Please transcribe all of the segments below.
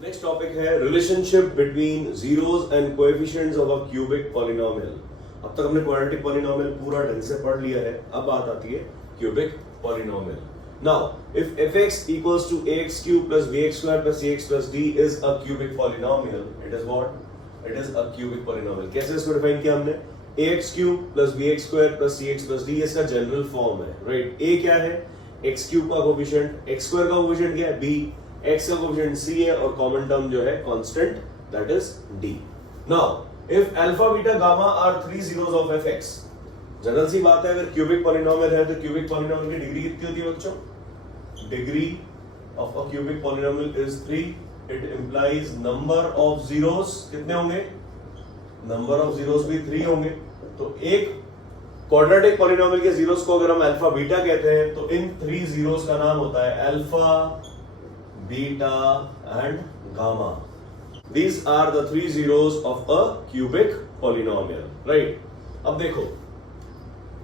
Next topic है relationship between zeros and coefficients of a cubic polynomial. अब तक हमने क्वाड्रेटिक पॉलिनोमियल पूरा ढंग से पढ़ लिया है, अब बात आती है cubic polynomial. Now if fx equals to ax cube plus bx square plus cx plus d is a cubic polynomial, it is what? It is a cubic polynomial। कैसे इसको डिफाइन किया हमने? ax cube plus bx square plus cx plus d इसका general form है, right? a क्या है? x cube का coefficient, x square का कोफिशिएंट क्या है? b, x का कोफिशिएंट c है और कॉमन टर्म जो है constant, that is d। Now if alpha beta gamma are three zeros of fx, general सी बात है, अगर क्यूबिक पॉलिनोमियल है तो क्यूबिक पॉलिनोमियल की डिग्री कितनी होती है बच्चों? Degree of a cubic polynomial is 3। It implies number of zeros कितने होंगे? नंबर ऑफ जीरोस भी 3 होंगे। तो एक क्वाड्रेटिक पॉलिनोमियल के जीरोस को अगर हम अल्फा बीटा कहते हैं तो इन 3 जीरोस का नाम होता है alpha, beta and gamma. These are the 3 zeros of a cubic polynomial, right? अब देखो,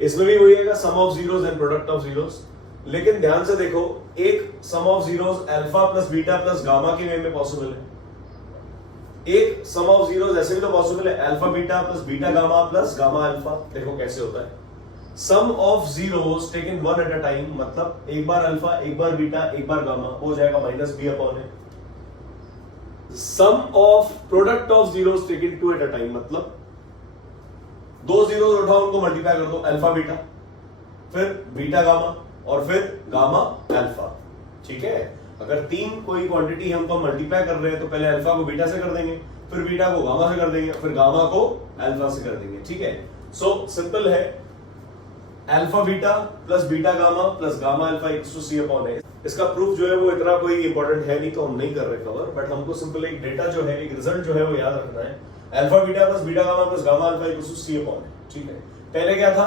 इसमें भी वही है sum of zeros and product of zeros, लेकिन ध्यान से देखो, एक sum of zeros alpha plus beta plus gamma के वे में पॉसिबल है, एक सम ऑफ जीरोस ऐसे भी तो पॉसिबल है alpha beta plus beta gamma plus gamma alpha. देखो कैसे होता है, sum of zeros taken one at a time, मतलब एक बार अल्फा, एक बार बीटा, एक बार गामा, हो जाएगा minus B upon A. Sum of product of zeros taken two at a time, मतलब दो जीरोस उठाओ, उनको मल्टीप्लाई कर दो, अल्फा बीटा, फिर बीटा गामा और फिर गामा अल्फा। ठीक है, अगर तीन कोई क्वांटिटी हम तो मल्टीप्लाई कर रहे हैं तो पहले अल्फा को बीटा से कर देंगे, फिर बीटा को गामा से कर देंगे, फिर गामा को अल्फा से कर देंगे। ठीक है, सो सिंपल है, alpha beta plus beta gamma plus gamma alpha equals to C upon A. इसका प्रूफ जो है वो इतना कोई इंपॉर्टेंट है नहीं, तो हम नहीं कर रहे कवर, बट हमको सिंपल एक डेटा जो है, एक रिजल्ट जो है वो याद रखना है, alpha beta plus beta gamma plus gamma alpha equals to C upon A. ठीक है, पहले क्या था?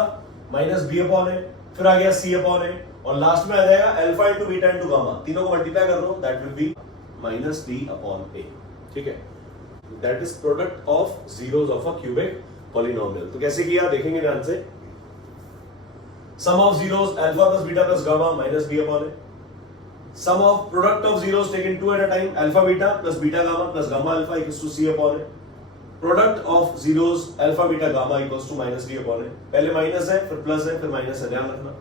माइनस बी अपॉन ए, फिर आ गया सी अपॉन ए, और लास्ट में आ जाएगा alpha into beta into gamma, तीनों को मल्टीप्लाई कर दो, that will be minus D upon A. ठीक है, that is product of zeros of a cubic polynomial. तो कैसे किया देखेंगे ध्यान से। Sum of zeros alpha plus beta plus gamma minus B upon A. Sum of product of zeros taken two at a time, alpha beta plus beta gamma plus gamma alpha equals to C upon A. Product of zeros alpha beta gamma equals to minus D upon A. पहले minus है, फिर plus है, फिर minus है, ध्यान रखना।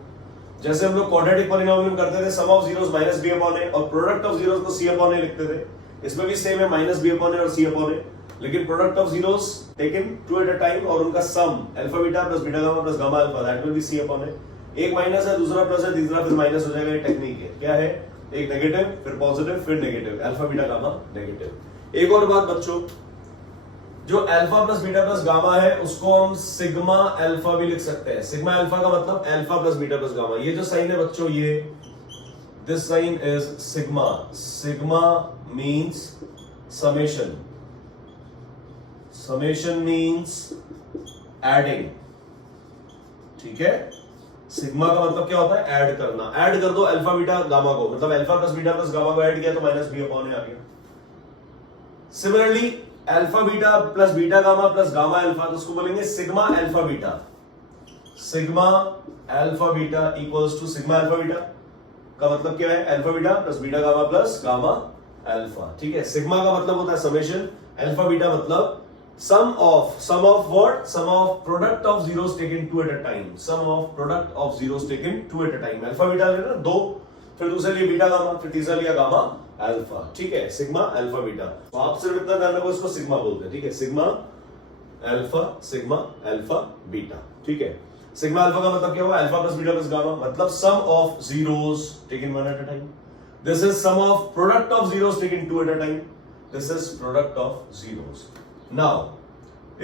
जैसे हम लोग क्वाड्रेटिक पॉलिनोमियल करते थे, sum of zeros minus B upon A और प्रोडक्ट ऑफ जीरोस को सी अपॉन ए लिखते थे, इसमें भी सेम है, माइनस बी अपॉन ए और सी अपॉन ए, लेकिन product of zeros taken two at a time और उनका sum alpha beta plus beta gamma plus gamma alpha, that will be C upon A. एक माइनस है, दूसरा plus है, तीसरा फिर माइनस हो जाएगा। ये टेक्निक है, क्या है? एक नेगेटिव, फिर पॉजिटिव, फिर negative, alpha beta gamma negative. एक और बात बच्चों, जो alpha plus beta plus gamma है उसको हम सिग्मा अल्फा भी लिख सकते हैं। सिग्मा अल्फा का मतलब alpha plus beta plus gamma. ये जो साइन है बच्चों, ये this sign is sigma. Sigma means summation, summation means adding. ठीक है, सिग्मा का मतलब क्या होता है? ऐड करना। ऐड कर दो अल्फा बीटा गामा को, मतलब alpha plus beta plus gamma को ऐड किया तो माइनस बी अपॉन ए आ गया। Similarly alpha beta plus beta gamma plus gamma alpha, तो उसको बोलेंगे sigma alpha beta. Sigma alpha beta equals to sigma alpha beta का मतलब क्या है? Alpha beta plus beta gamma plus gamma alpha. ठीक है, सिग्मा का मतलब होता है समेशन, अल्फा बीटा मतलब sum of what? Sum of product of zeros taken two at a time, sum of product of zeros taken two at a time. Alpha beta लेना दो, फिर दूसरे लिए बीटा गामा, फिर तीसरा लिया गामा अल्फा। ठीक है, सिग्मा अल्फा बीटा। तो आप सिर्फ इतना ध्यान रखो, इसको सिग्मा बोलते हैं। ठीक है, सिग्मा अल्फा बीटा। ठीक है, सिग्मा अल्फा का मतलब क्या हुआ? Alpha plus beta plus gamma, मतलब sum of zeros taken one at a time. This is sum of product of zeros taken two at a time, this is product of zeros. Now,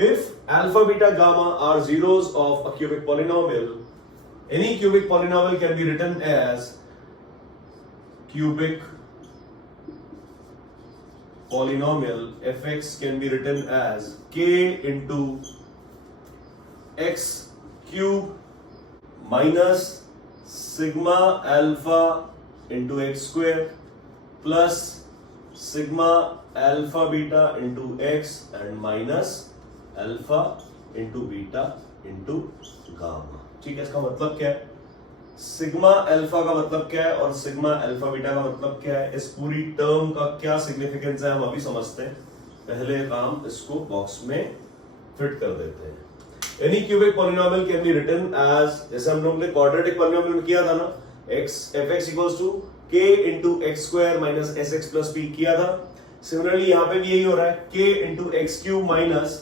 if alpha, beta, gamma are zeros of a cubic polynomial, any cubic polynomial can be written as cubic polynomial. Fx can be written as k into x cube minus sigma alpha into x square plus sigma alpha beta into x and minus alpha into beta into gamma. ठीक है, इसका मतलब क्या है? Sigma alpha का मतलब क्या है और सिग्मा अल्फा बीटा का मतलब क्या है, इस पूरी टर्म का क्या सिग्निफिकेंस है हम अभी समझते हैं। पहले काम इसको बॉक्स में फिट कर देते हैं। Any cubic polynomial can be written as, जैसे हम लोग ने क्वाड्रेटिक पॉलिनोमियल में किया था ना, fx equals to k into x square minus S x plus P किया था। सिमिलरली यहाँ पे भी यही हो रहा है, k into x cube minus,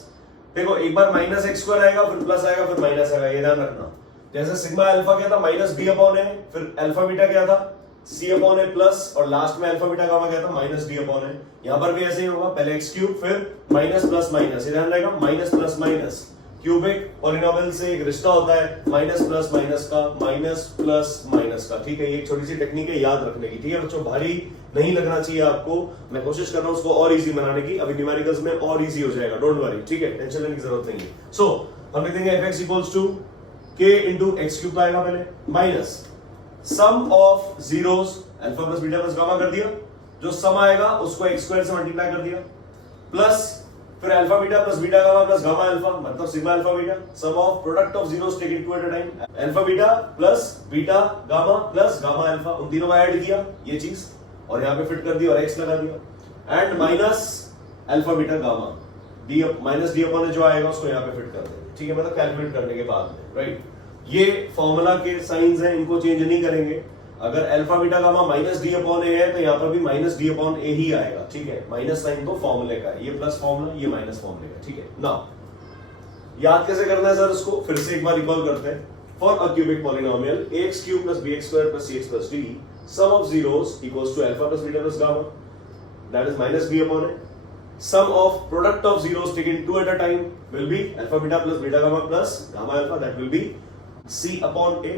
देखो एक बार माइनस एक्स स्क्वायर आएगा फिर प्लस आएगा फिर माइनस आएगा, ये ध्यान रखना। जैसे सिग्मा अल्फा क्या था, माइनस बी अपॉन ए, फिर अल्फा बीटा क्या था, सी अपॉन ए प्लस, और लास्ट में अल्फा बीटा गामा क्या था, माइनस डी अपॉन ए। यहां पर भी ऐसे ही होगा, पहले एक्स क्यूब फिर माइनस प्लस माइनस, ये ध्यान रहेगा, minus plus minus. Cubic polynomial से एक रिश्ता होता है माइनस प्लस माइनस का, माइनस प्लस माइनस का, ठीक है। ये एक छोटी सी टेक्निक है, याद रखने की, ठीक है बच्चों। भारी नहीं लगना चाहिए आपको, मैं कोशिश कर रहा हूं उसको और इजी बनाने की, अभी न्यूमेरिकल्स में और इजी हो जाएगा, डोंट वरी, ठीक है, टेंशन लेने की जरूरत नहीं है। सो हम लिख देंगे fx equals to k into x cube आएगा पहले, minus sum of zeros alpha plus beta plus gamma कर दिया, जो सम आएगा उसको एक्स स्क्वायर से मल्टीप्लाई कर दिया, प्लस फिर alpha beta plus beta gamma plus gamma alpha मतलब sigma alpha beta, sum of product of zeros taken two at a time, alpha beta plus beta gamma plus gamma alpha, उन तीनों का add किया ये चीज और यहां पे फिट कर दिया और एक्स लगा दिया, and minus alpha beta gamma D minus D upon जो आएगा उसको यहां पे फिट कर देंगे, ठीक है, मतलब कैलकुलेट करने के बाद में, राइट। ये फॉर्मूला के साइंस हैं, इनको चेंज नहीं करेंगे। अगर alpha beta gamma minus D upon A है तो यहाँ पर भी माइनस डी अपॉन ए ही आएगा, ठीक है। माइनस साइन तो फॉर्मूले का है, ये प्लस फॉर्मूला, ये माइनस फॉर्मूले का, ठीक है ना। याद कैसे करना है सर, इसको फिर से एक बार रिकॉल करते हैं। For a cubic polynomial ax cube plus bx square plus cx plus d, sum of zeros equals to alpha plus beta plus gamma, that is minus b upon a. Sum of product of zeros taken two at a time will be alpha beta plus beta gamma plus gamma alpha, that will be c upon a,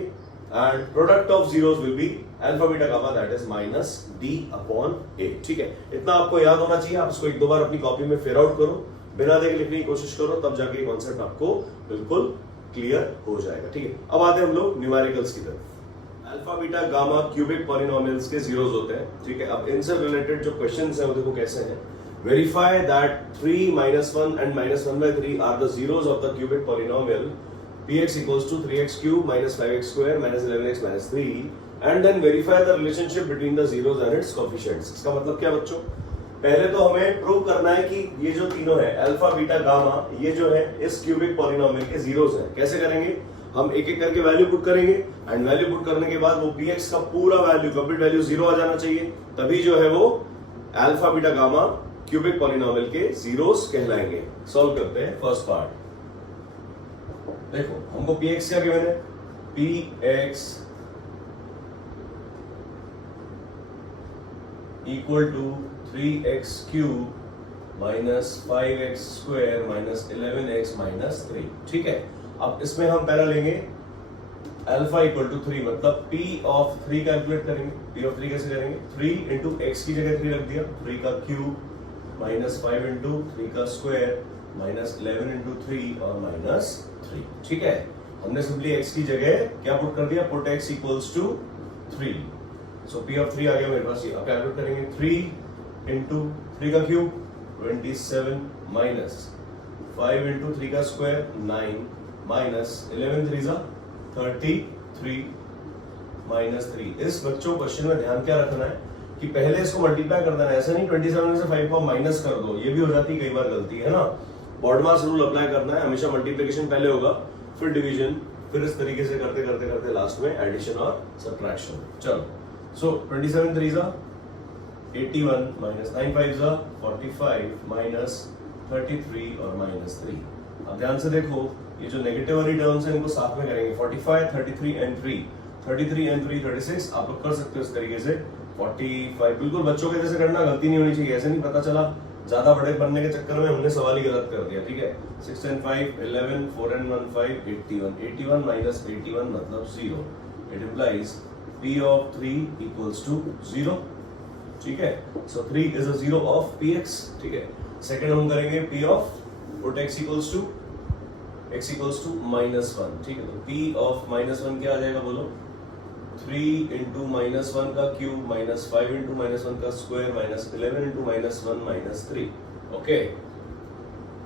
and product of zeros will be alpha beta gamma, that is minus d upon a, ठीक है। इतना आपको याद होना चाहिए, आप इसको एक दो बार अपनी कॉपी में फिर आउट करो, बिना देखे लिखने की कोशिश करो, तब जाके कॉन्सेप्ट आपको बिल्कुल क्लियर हो जाएगा, ठीक है। अब आते हैं हम लोग न्यूमेरिकल्स की तरफ। Alpha beta gamma cubic polynomials के जीरोस होते हैं, ठीक है। अब इनसे रिलेटेड जो क्वेश्चंस हैं वो देखो कैसे हैं। Verify that 3 minus 1 and minus 1 by 3 are the zeros of the cubic polynomial px equals to 3x cube minus 5x square minus 11x minus 3, and then verify the relationship between the zeros and its coefficients। इसका मतलब क्या बच्चों, पहले तो हमें prove करना है कि ये जो तीनों है अल्फा बीटा गामा, ये जो है इस क्यूबिक पॉलिनोमियल के जीरोस हैं। कैसे करेंगे, हम एक एक करके वैल्यू पुट करेंगे, एंड वैल्यू पुट करने के बाद वो px का पूरा वैल्यू कंप्लीट वैल्यू 0 आ जाना चाहिए, तभी जो है वो alpha beta gamma cubic polynomial के जीरोस कहलाएंगे। सॉल्व करते हैं फर्स्ट पार्ट। देखो हमको px क्या गिवन है, px equal to 3x cube minus 5x square minus 11x minus 3, ठीक है। अब इसमें हम पहला लेंगे अल्फा इक्वल टू 3, मतलब p ऑफ 3 कैलकुलेट करेंगे। p ऑफ 3 कैसे करेंगे, 3 इंटू एक्स की जगह 3 रख दिया, 3 का क्यूब माइनस 5 इंटू 3 का स्क्वायर माइनस 11 इंटू 3 और माइनस 3, ठीक है। हमने सिंपली x की जगह क्या पुट कर दिया, put x equals to 3, so p of 3 आ गया मेरे पास। ये अब कैलकुलेट करेंगे, 3 इंटू 3 का क्यूब 27 माइनस 5 इंटू 3 का स्क्वायर 9 माइनस 11 3 जा 33 माइनस 3। इस बच्चों क्वेश्चन में ध्यान क्या रखना है कि पहले इसको मल्टीप्लाई कर देना, ऐसा नहीं 27 में से 5 को माइनस कर दो, ये भी हो जाती है कई बार गलती, है ना। बॉडमास रूल अप्लाई करना है, हमेशा मल्टीप्लिकेशन पहले होगा फिर डिवीजन, फिर इस तरीके से करते करते करते लास्ट में एडिशन और सब्ट्रैक्शन। चलो, सो 27 3 जा 81 माइनस 9 5 जा 45 माइनस 33 और माइनस 3। अब ध्यान से देखो, ये जो नेगेटिव वाली टर्म्स है इनको साथ में करेंगे, 45 33 एंड 3, 33 एंड 3 36, आप लोग कर सकते हो इस तरीके से। 45 बिल्कुल बच्चों के जैसे करना, गलती नहीं होनी चाहिए, ऐसे नहीं पता चला ज्यादा बड़े बनने के चक्कर में हमने सवाल ही गलत कर दिया, ठीक है। 6 and 5 11 4 and 1 5 81, 81 minus 81 मतलब 0, it implies p of 3 equals to 0, ठीक है। सो 3 is a 0 of px, ठीक है। सेकंड हम करेंगे p of put x equals to -1, ठीक है। तो p of -1 क्या आ जाएगा बोलो, 3 इंटू माइनस 1 का क्यूब माइनस 5 इंटू माइनस 1 का square minus 11 into minus 1 minus 3, okay.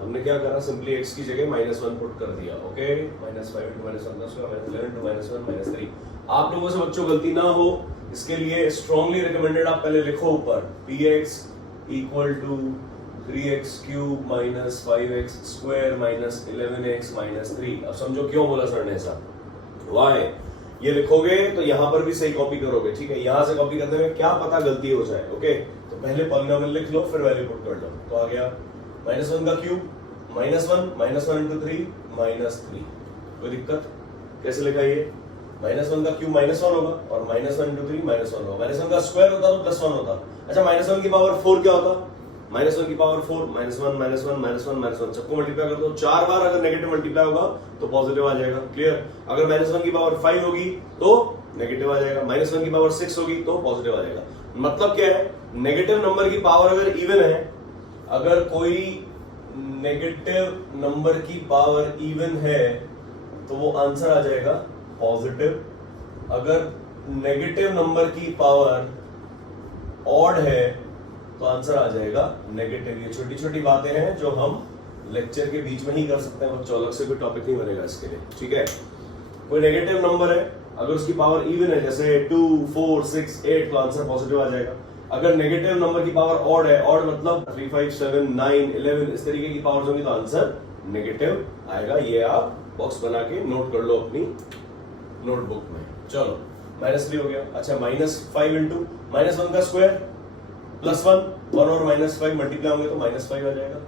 हमने क्या करा, सिंपली x की जगह -1 पुट कर दिया। ओके, -5 × -1 का स्क्वायर -11 × -1 -3। आप लोगों से बच्चों गलती ना हो, इसके लिए स्ट्रांगली रिकमेंडेड आप पहले लिखो ऊपर px = 3x³ - 5x² - 11x - 3। अब समझो क्यों बोला सर ने ऐसा, वाई। ये लिखोगे तो यहां पर भी सही कॉपी करोगे, ठीक है। यहां से कॉपी करने में क्या पता गलती हो जाए। ओके, तो पहले पॉलिनोमियल लिख लो, फिर वैल्यू पुट कर लो। तो आ गया -1 का क्यूब -1 -1 × 3 -3। कोई दिक्कत? कैसे लिखा ये? -1 का क्यूब -1 होगा और -1 × 3 -1 होगा। -1 का स्क्वायर होता तो +1 होता। अच्छा, -1 की पावर 4 क्या होता? -1 की पावर 4 -1 -1 -1 सबको मल्टीप्लाई कर दो। 4 बार अगर नेगेटिव मल्टीप्लाई होगा तो पॉजिटिव आ जाएगा। क्लियर? अगर -1 की पावर 5 होगी तो नेगेटिव आ जाएगा, -1 की पावर 6 होगी तो पॉजिटिव आ जाएगा। मतलब क्या है, नेगेटिव नंबर की पावर अगर इवन है, अगर कोई नेगेटिव नंबर की पावर इवन है तो वो आंसर आ जाएगा पॉजिटिव। अगर नेगेटिव नंबर की पावर ऑड है तो आंसर आ जाएगा नेगेटिव। ये छोटी छोटी बातें हैं जो हम लेक्चर के बीच में ही कर सकते हैं, बच्चों अलग से कोई टॉपिक नहीं बनेगा इसके लिए, ठीक है। कोई नेगेटिव नंबर है, अगर उसकी पावर इवन है, जैसे 2 4 6 8, तो आंसर पॉजिटिव आ जाएगा। अगर नेगेटिव नंबर की पावर ऑड है, ऑड मतलब 3 5 7 9 11 इस तरीके की पावर्स होंगी तो आंसर नेगेटिव आएगा। ये आप बॉक्स बना के नोट कर लो अपनी नोटबुक में। चलो, -3 हो गया। अच्छा, -5 × -1 का स्क्वायर +1, 1 और -5 मल्टीप्लाई होंगे तो -5 आ जाएगा।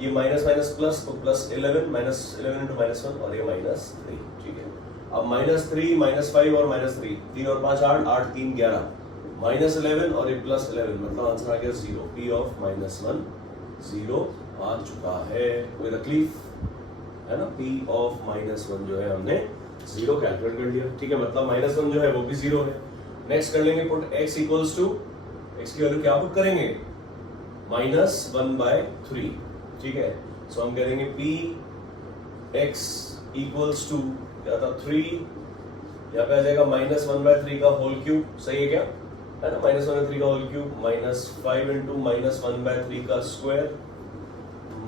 ये माइनस प्लस तो +11 -11 × -1 और ये -3, ठीक है। अब -3 -5 और -3, 3 और 5 8, 8 3 11, -11 और ये +11, मतलब आंसर आ गया 0। P ऑफ -1 0 आ चुका है। कोई तकलीफ है ना? P ऑफ -1 जो है हमने 0 कैलकुलेट कर लिया, ठीक है। मतलब -1 जो है वो भी 0 है। नेक्स्ट कर लेंगे पुट x = x की वैल्यू क्या पुट करेंगे? -1/3, ठीक है। सो हम करेंगे Px = क्या था 3, यहाँ पे आ जाएगा -1/3 का होल क्यूब, सही है क्या? है ना? -1/3 का होल क्यूब -5 × -1/3 का स्क्वायर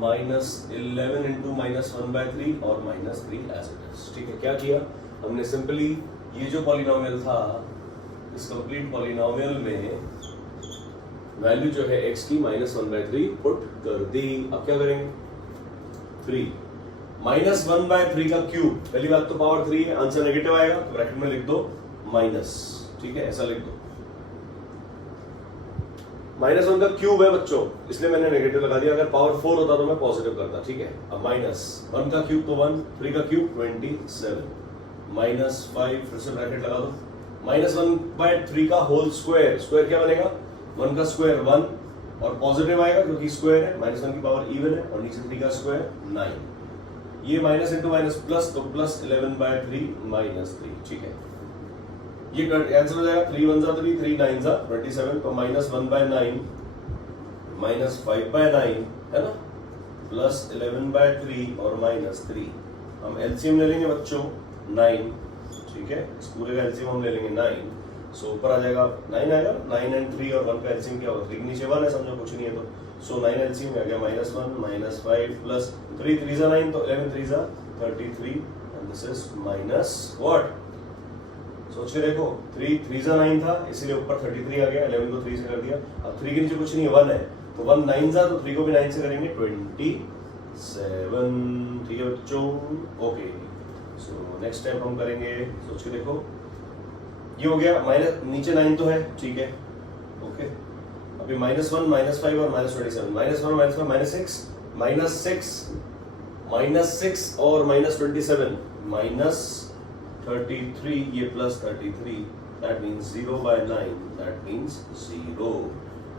-11 × -1/3 और -3 एज इट इज, ठीक है। क्या किया हमने? सिंपली ये जो पॉलिनोमियल था, इस कंप्लीट पॉलिनोमियल में वैल्यू जो है x की -1/3 पुट कर दी। अब क्या करेंगे? 3 -1/3 का क्यूब, पहली बात तो पावर 3 है, आंसर नेगेटिव आएगा तो ब्रैकेट में लिख दो माइनस, ठीक है, ऐसा लिख दो। -1 का क्यूब है बच्चों, इसलिए मैंने नेगेटिव लगा दिया। अगर पावर 4 होता तो मैं पॉजिटिव करता, ठीक है। अब -1 का क्यूब तो 1, 3 का क्यूब 27, -5 फिर से ब्रैकेट लगा दो। -1/3 का होल स्क्वायर, स्क्वायर क्या बनेगा? 1 का स्क्वायर 1 और पॉजिटिव आएगा क्योंकि स्क्वायर है, -1 की पावर इवन है और नीचे 3 का स्क्वायर 9। ये माइनस इंटू माइनस प्लस, तो +11/3 -3, ठीक है। ये आंसर हो जाएगा 3 1 3 3 9 27, तो -1/9 -5/9 है ना, +11/3 और -3। हम एलसीएम ले लेंगे बच्चों 9, ठीक है। इस पूरे का एलसीएम हम ले लेंगे 9। सो ऊपर आ जाएगा 9 आएगा, 9 एंड 3 और 1 का एलसीएम क्या होगा? 3 के नीचे 1 है, समझो कुछ नहीं है तो। सो 9 एलसीएम में आ गया -1 -5 प्लस 3 3 = 9, तो 11 3 = 33 and this is minus what? सोच के देखो, 3 3 = 9 था, इसीलिए ऊपर 33 आ गया, 11 को 3 से कर दिया। अब 3 के नीचे कुछ नहीं है, 1 है, तो 1 9 सा, तो 3 को भी 9 से करेंगे 27, ठीक है बच्चों। ओके, सो नेक्स्ट स्टेप हम करेंगे, सोच के देखो, ये हो गया माइनस, नीचे 9 तो है, ठीक है, ओके। अभी -1 -5 और -27, -1 और -5 -6 और -27 -33, ये +33, that means 0/9, that means 0।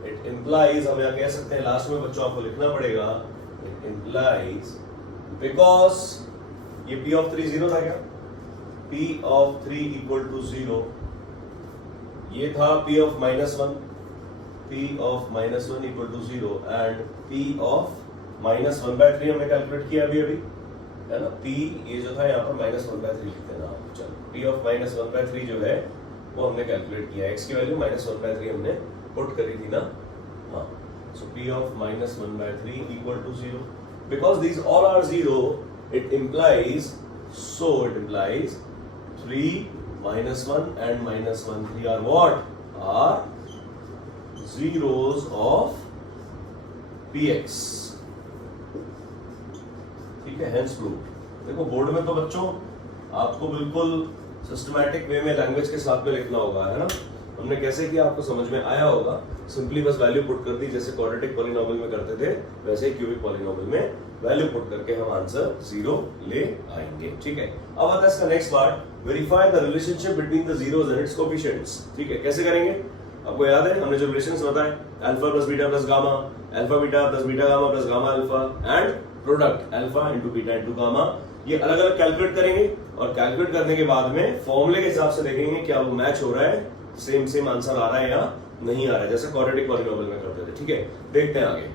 It implies, हम यहाँ कह सकते हैं लास्ट में बच्चों आपको लिखना पड़ेगा, इट इंप्लाइज बिकॉज ये P ऑफ 3 0 था क्या? P ऑफ 3 = 0, ये था P of -1, P of -1 = 0 and P of -1/3 हमने कैलकुलेट किया अभी है ना। P ये जो था यहाँ पर -1/3 लिख देना आप। चलो, P ऑफ -1/3 जो है वो हमने कैलकुलेट किया, x की वैल्यू -1/3 हमने पुट करी थी ना, हाँ। सो P of -1/3 = 0, because these all are 0, it implies 3 minus 1 and minus 1, 3 are what? Are zeros of px. ठीक है, hence proved. देखो बोर्ड में तो बच्चों आपको बिल्कुल सिस्टमैटिक वे में लैंग्वेज के साथ में लिखना होगा, है ना. हमने कैसे किया आपको समझ में आया होगा. सिंपली बस वैल्यू पुट कर दी, जैसे क्वाड्रेटिक पॉलिनोमियल में करते थे वैसे ही क्यूबिक पॉलिनोमियल में वैल्यू पुट करके हम आंसर 0 ले आएंगे. ठीक है, अब आता है इसका next part, verify the relationship between the zeros and its coefficients. ठीक है, कैसे करेंगे आपको याद है, हमने जो रिलेशंस बताए alpha plus beta plus gamma, alpha beta plus beta gamma plus gamma alpha and product alpha into beta into gamma, ये अलग अलग कैलकुलेट करेंगे और कैलकुलेट करने के बाद में फॉर्मूले के हिसाब से देखेंगे क्या वो मैच हो रहा है, सेम आंसर आ रहा है या नहीं आ रहा है, जैसे क्वाड्रेटिक पॉलिनोमियल में करते थे. ठीक है, देखते हैं आगे.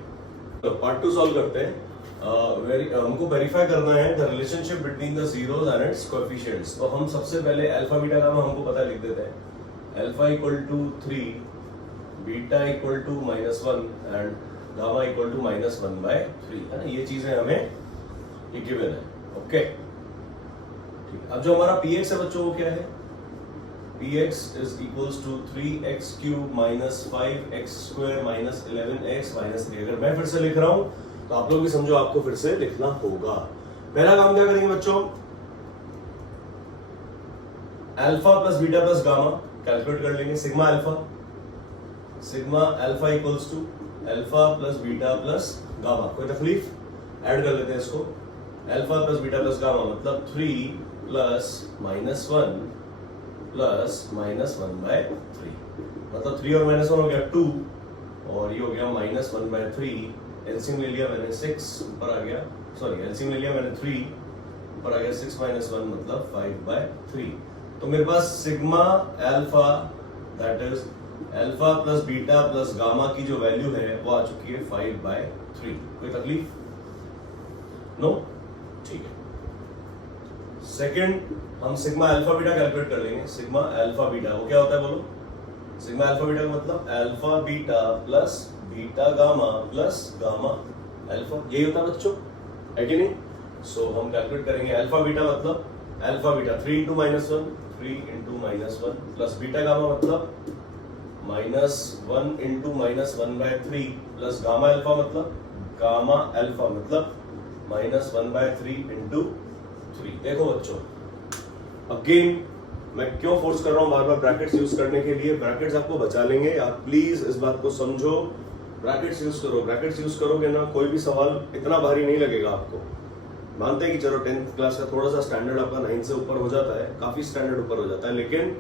तो पार्ट 2 सॉल्व करते हैं. हमको वेरीफाई करना है the relationship between the zeros and its coefficients. तो हम सबसे पहले अल्फा बीटा गामा हमको पता लिख देते हैं. Alpha equal to 3, beta equal to -1 and gamma equal to -1/3, है ना. ये चीजें हमें ये गिवन है. ओके, ठीक. अब जो हमारा px है बच्चों वो क्या है, px is equals to 3x cube minus 5x square minus 11x minus 3. अगर मैं फिर से लिख रहा हूं तो आप लोग भी समझो आपको फिर से लिखना होगा. पहला काम क्या करेंगे बच्चों, alpha plus beta plus gamma calculate कर लेंगे. Sigma alpha equals to alpha plus beta plus gamma. कोई तकलीफ, ऐड कर लेते हैं इसको. Alpha plus beta plus gamma मतलब 3 प्लस -1 प्लस -1/3, मतलब 3 और -1 हो गया 2 और ये हो गया -1/3. एलसीएम ले लिया मैंने 6 ऊपर आ गया, सॉरी एलसीएम ले लिया मैंने 3 ऊपर आ गया 6 - 1 मतलब 5/3. तो मेरे पास sigma alpha that is alpha plus beta plus gamma की जो वैल्यू है वो आ चुकी है 5/3. कोई तकलीफ? नो, ठीक है. सेकंड हम सिग्मा अल्फा बीटा कैलकुलेट कर लेंगे. सिग्मा अल्फा बीटा वो क्या होता है बोलो, सिग्मा अल्फा बीटा का मतलब alpha beta plus beta gamma plus gamma alpha, यही होता है बच्चों, है कि नहीं. सो हम कैलकुलेट करेंगे अल्फा बीटा मतलब alpha beta 3 × -1 plus beta gamma मतलब -1 × -1/3 प्लस गामा अल्फा मतलब गामा अल्फा मतलब -1/3 × 3. देखो बच्चों, अगेन मैं क्यों फोर्स कर रहा हूं बार बार ब्रैकेट्स यूज करने के लिए. ब्रैकेट्स आपको बचा लेंगे, आप प्लीज इस बात को समझो. ब्रैकेट्स यूज करो, ब्रैकेट्स यूज करोगे ना कोई भी सवाल इतना भारी नहीं लगेगा आपको. मानते हैं कि चलो 10th क्लास का थोड़ा सा स्टैंडर्ड आपका 9 से ऊपर हो जाता है, काफी स्टैंडर्ड ऊपर हो जाता है, लेकिन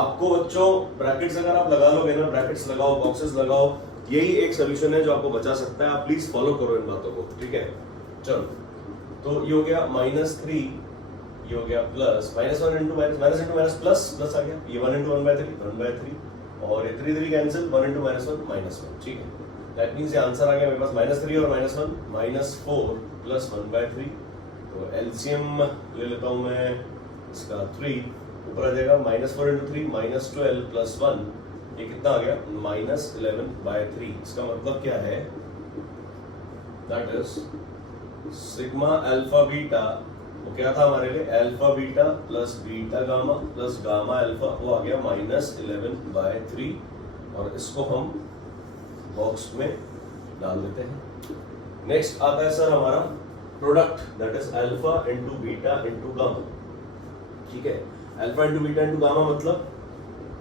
आपको बच्चों ब्रैकेट्स अगर आप लगा लोगे ना, ब्रैकेट्स लगाओ, बॉक्सेस लगाओ, यही एक सोल्यूशन है जो आपको बचा सकता है. आप प्लीज फॉलो करो इन बातों को. ठीक है, चलो. तो ये हो गया -3, ये हो गया प्लस -1 × -, प्लस आ गया, ये 1 × 1/3 और ये 3 कैंसिल, 1 × -1 -1. ठीक है, दैट मींस ये आंसर आ गया मेरे पास -3 और -1 -4 प्लस 1/3. तो एलसीएम ले लेता हूं मैं इसका 3, ऊपर आ जाएगा -4 × 3 -12 प्लस 1, ये कितना आ गया -11/3. इसका मतलब क्या है, that is sigma alpha beta वो क्या था हमारे लिए, alpha beta plus beta gamma plus gamma alpha, वो आ गया -11/3 और इसको हम बॉक्स में डाल देते हैं. नेक्स्ट आता है सर हमारा product that is alpha into beta into gamma. ठीक है, alpha into beta into gamma मतलब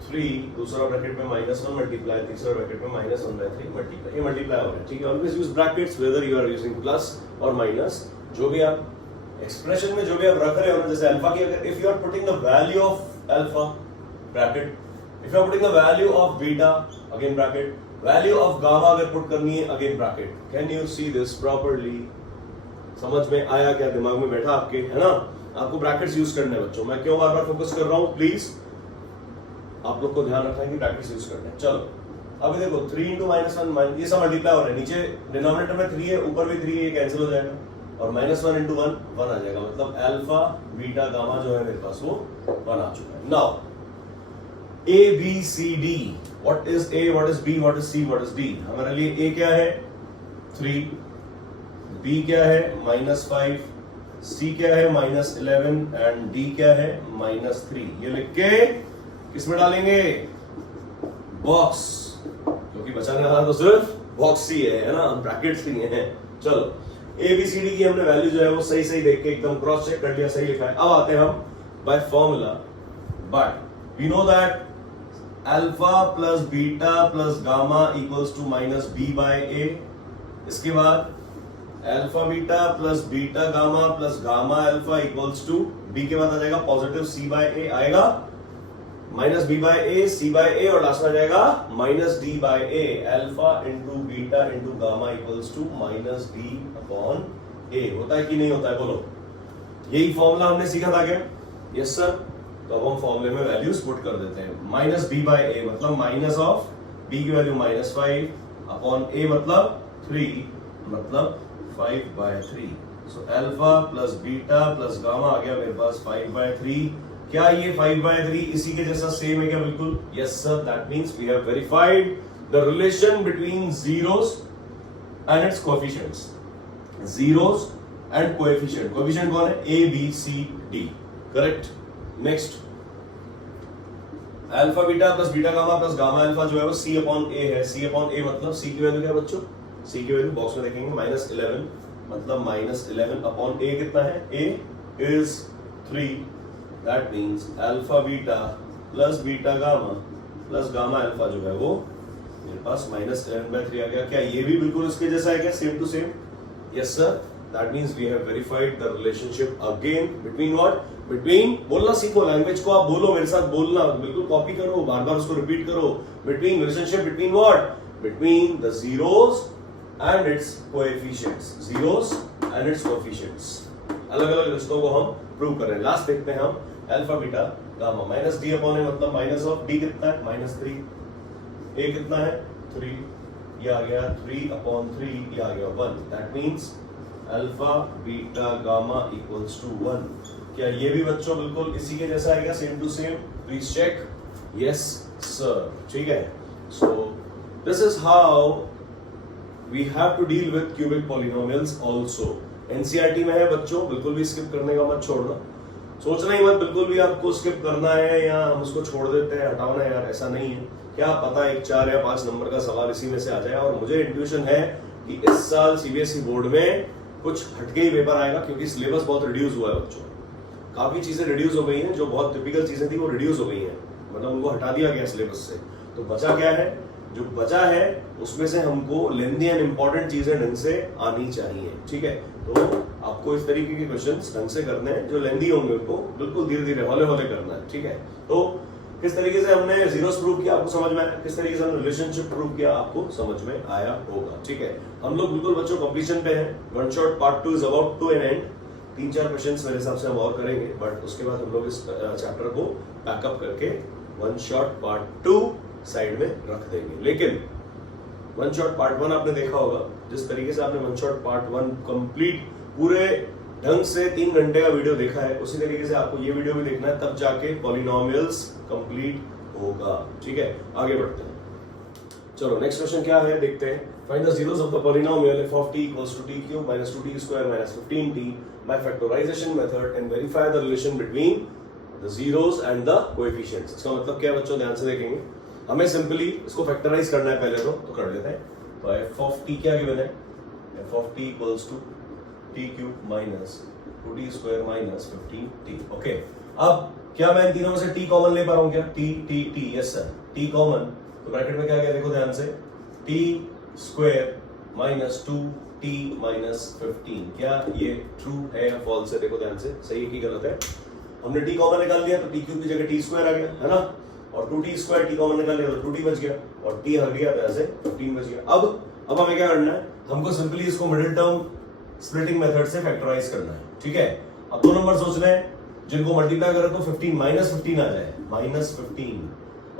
3 दूसरा ब्रैकेट में -1 मल्टीप्लाई, तीसरा ब्रैकेट में -1/3 मल्टीप्लाई, ये मल्टीप्लाई हो रहा है. ठीक है, always use brackets whether you are using plus और माइनस, जो भी आप एक्सप्रेशन में जो भी आप रख रहे हो, जैसे अल्फा की अगर if you are putting the value of alpha bracket, if you are putting the value of beta again bracket, value of gamma अगर पुट करनी है again bracket. Can you see this properly? समझ में आया क्या, दिमाग में बैठा आपके, है ना. आपको ब्रैकेट्स यूज करने हैं बच्चों. मैं क्यों बार बार फोकस कर रहा हूं, प्लीज आप लोग को ध्यान रखना है कि ब्रैकेट्स यूज करने हैं. चलो अभी देखो 3 × -1 ये सब मल्टीप्लाई हो रहा है, नीचे डिनोमिनेटर में 3 है, ऊपर भी 3 है, ये कैंसिल हो जाएगा और -1 × 1 1 आ जाएगा, मतलब अल्फा बीटा गामा जो है मेरे पास वो 1 आ चुका है. Now A B C D, what is A, what is B, what is C, what is D? हमारे लिए A क्या है 3, B क्या है -5, C क्या है -11 एंड D क्या है -3। ये लिख के किसमें डालेंगे? बॉक्स, क्योंकि बचाने वाला तो सिर्फ बॉक्स ही है ना, ब्रैकेट्स नहीं है। चलो ABCD की हमने वैल्यू जो है वो सही सही देख के एकदम क्रॉस चेक कर लिया, सही लिखा है। अब आते हैं हम by formula, but we know that alpha plus beta plus gamma equals to -B/A। इसके बाद alpha beta plus beta gamma plus gamma alpha equals to B के बाद आ जाएगा पॉजिटिव C/A, आएगा -B/A C/A और लास्ट में आ जाएगा -D/A। Alpha into beta into gamma equals to -D/A। होता है कि नहीं होता है? बोलो। यही फॉर्मूला हमने सीखा था क्या? Yes sir. तो अब हम फॉर्मूले में वैल्यूज पुट कर देते हैं। -B/A मतलब माइनस ऑफ B की वैल्यू -5 अपॉन A मतलब 3 मतलब 5/3। So alpha plus beta plus gamma आ गया मेरे पास 5/3। क्या ये 5/3 इसी के जैसा सेम है क्या? बिल्कुल yes sir. That means we have verified the relation between zeros and its coefficients. Zeros and coefficient, coefficient कौन है? A B C D, correct. Next, alpha beta plus beta gamma plus gamma alpha जो है वो C/A है। C/A मतलब C की value क्या है बच्चों? C की वैल्यू बॉक्स में देखेंगे -11 मतलब -11 अपॉन A कितना है? A is 3। That means alpha beta plus beta gamma plus gamma alpha जो है वो मेरे पास -11/3 आ गया। क्या ये भी बिल्कुल इसके जैसा है क्या? Same to same? Yes sir. That means we have verified the relationship again between what? Between, बोलना सीखो, लैंग्वेज को आप बोलो, मेरे साथ बोलना, बिल्कुल कॉपी करो, बार बार उसको रिपीट करो। Between, relationship between what? Between the zeros and its coefficients. Zeros and its coefficients, अलग अलग रिश्तों को हम प्रूव कर रहे हैं। लास्ट देखते हैं हम अल्फा बीटा गामा -D/A मतलब माइनस ऑफ D कितना है? -3। A कितना है? 3। ये आ गया 3/3, ये आ गया 1। That means alpha beta gamma equals to 1। क्या ये भी बच्चों बिल्कुल इसी के जैसा आएगा? Same to same? Please check. Yes sir. ठीक है। So this is how we have to deal with cubic polynomials also. NCERT में है बच्चों, बिल्कुल भी स्किप करने का मत छोड़ना। सोचना ही मत बिल्कुल भी आपको स्किप करना है या हम उसको छोड़ देते हैं, हटाना है, यार ऐसा नहीं है। क्या पता एक 4 या 5 नंबर का सवाल इसी में से आ जाए। और मुझे इंट्यूशन है कि इस साल सीबीएसई बोर्ड में कुछ हटके ही पेपर आएगा, क्योंकि सिलेबस बहुत रिड्यूस हुआ है बच्चों। काफी चीजें रिड्यूस हो गई हैं, जो बहुत टिपिकल चीजें थी वो रिड्यूस हो गई हैं, मतलब उनको हटा दिया गया सिलेबस से। तो बचा क्या है? जो बचा है उसमें से हमको लेंथी एंड इंपॉर्टेंट चीजें ढंग से आनी चाहिए। ठीक है, तो आपको इस तरीके के क्वेश्चंस ढंग से करने हैं, जो लेंथी होंगे उनको बिल्कुल धीरे धीरे हौले हौले करना है। ठीक है, तो किस तरीके से हमने जीरोस प्रूव किया आपको समझ में आया, किस तरीके से हमने रिलेशनशिप प्रूव किया आपको समझ में आया होगा। ठीक है, हम लोग बिल्कुल बच्चों कंप्लीशन पे हैं। One shot part 2 is about to an end. 3-4 questions मेरे हिसाब से हम और करेंगे, बट उसके बाद हम लोग इस चैप्टर को पैकअप करके वन शॉट पार्ट 2 साइड में रख देंगे। लेकिन वन शॉट पार्ट 1 आपने देखा होगा, जिस तरीके से आपने वन शॉट पार्ट 1 कंप्लीट पूरे ढंग से 3 घंटे का वीडियो देखा है, उसी तरीके से आपको ये वीडियो भी देखना है, तब जाके पॉलिनोमियल्स कंप्लीट होगा। ठीक है, आगे बढ़ते हैं। चलो नेक्स्ट क्वेश्चन क्या है देखते हैं। Find the zeros of the polynomial f of t equals to t cube minus 2t square minus 15t by factorization method and verify the relation between the zeros and the coefficients। इसका मतलब क्या है बच्चों, ध्यान से देखेंगे। हमें simply इसको फैक्टराइज करना है पहले तो कर लेते हैं। तो f of t क्या गिवन है? f of t equals to t cube minus 2t square minus 15t। Okay, अब क्या मैं इन तीनों में से t कॉमन ले पा रहा हूं क्या? t yes sir, t common. तो ब्रैकेट में क्या गया देखो ध्यान से, t square minus 2t minus 15। क्या ये ट्रू है या फॉल्स है? देखो ध्यान से, सही है कि गलत है। हमने t कॉमन निकाल लिया तो t क्यूब की जगह t स्क्वायर आ गया, है ना, और 2t स्क्वायर t कॉमन निकाल लिया तो 2t बच गया, और t हट गया तो ऐसे 15 बच गया। अब हमें क्या करना है, हमको सिंपली इसको मिडिल टर्म स्प्लिटिंग मेथड से फैक्टराइज करना है। ठीक है, अब दो नंबर सोचने हैं जिनको मल्टीप्लाई करें तो 15 माइनस 15 आ जाए, माइनस 15,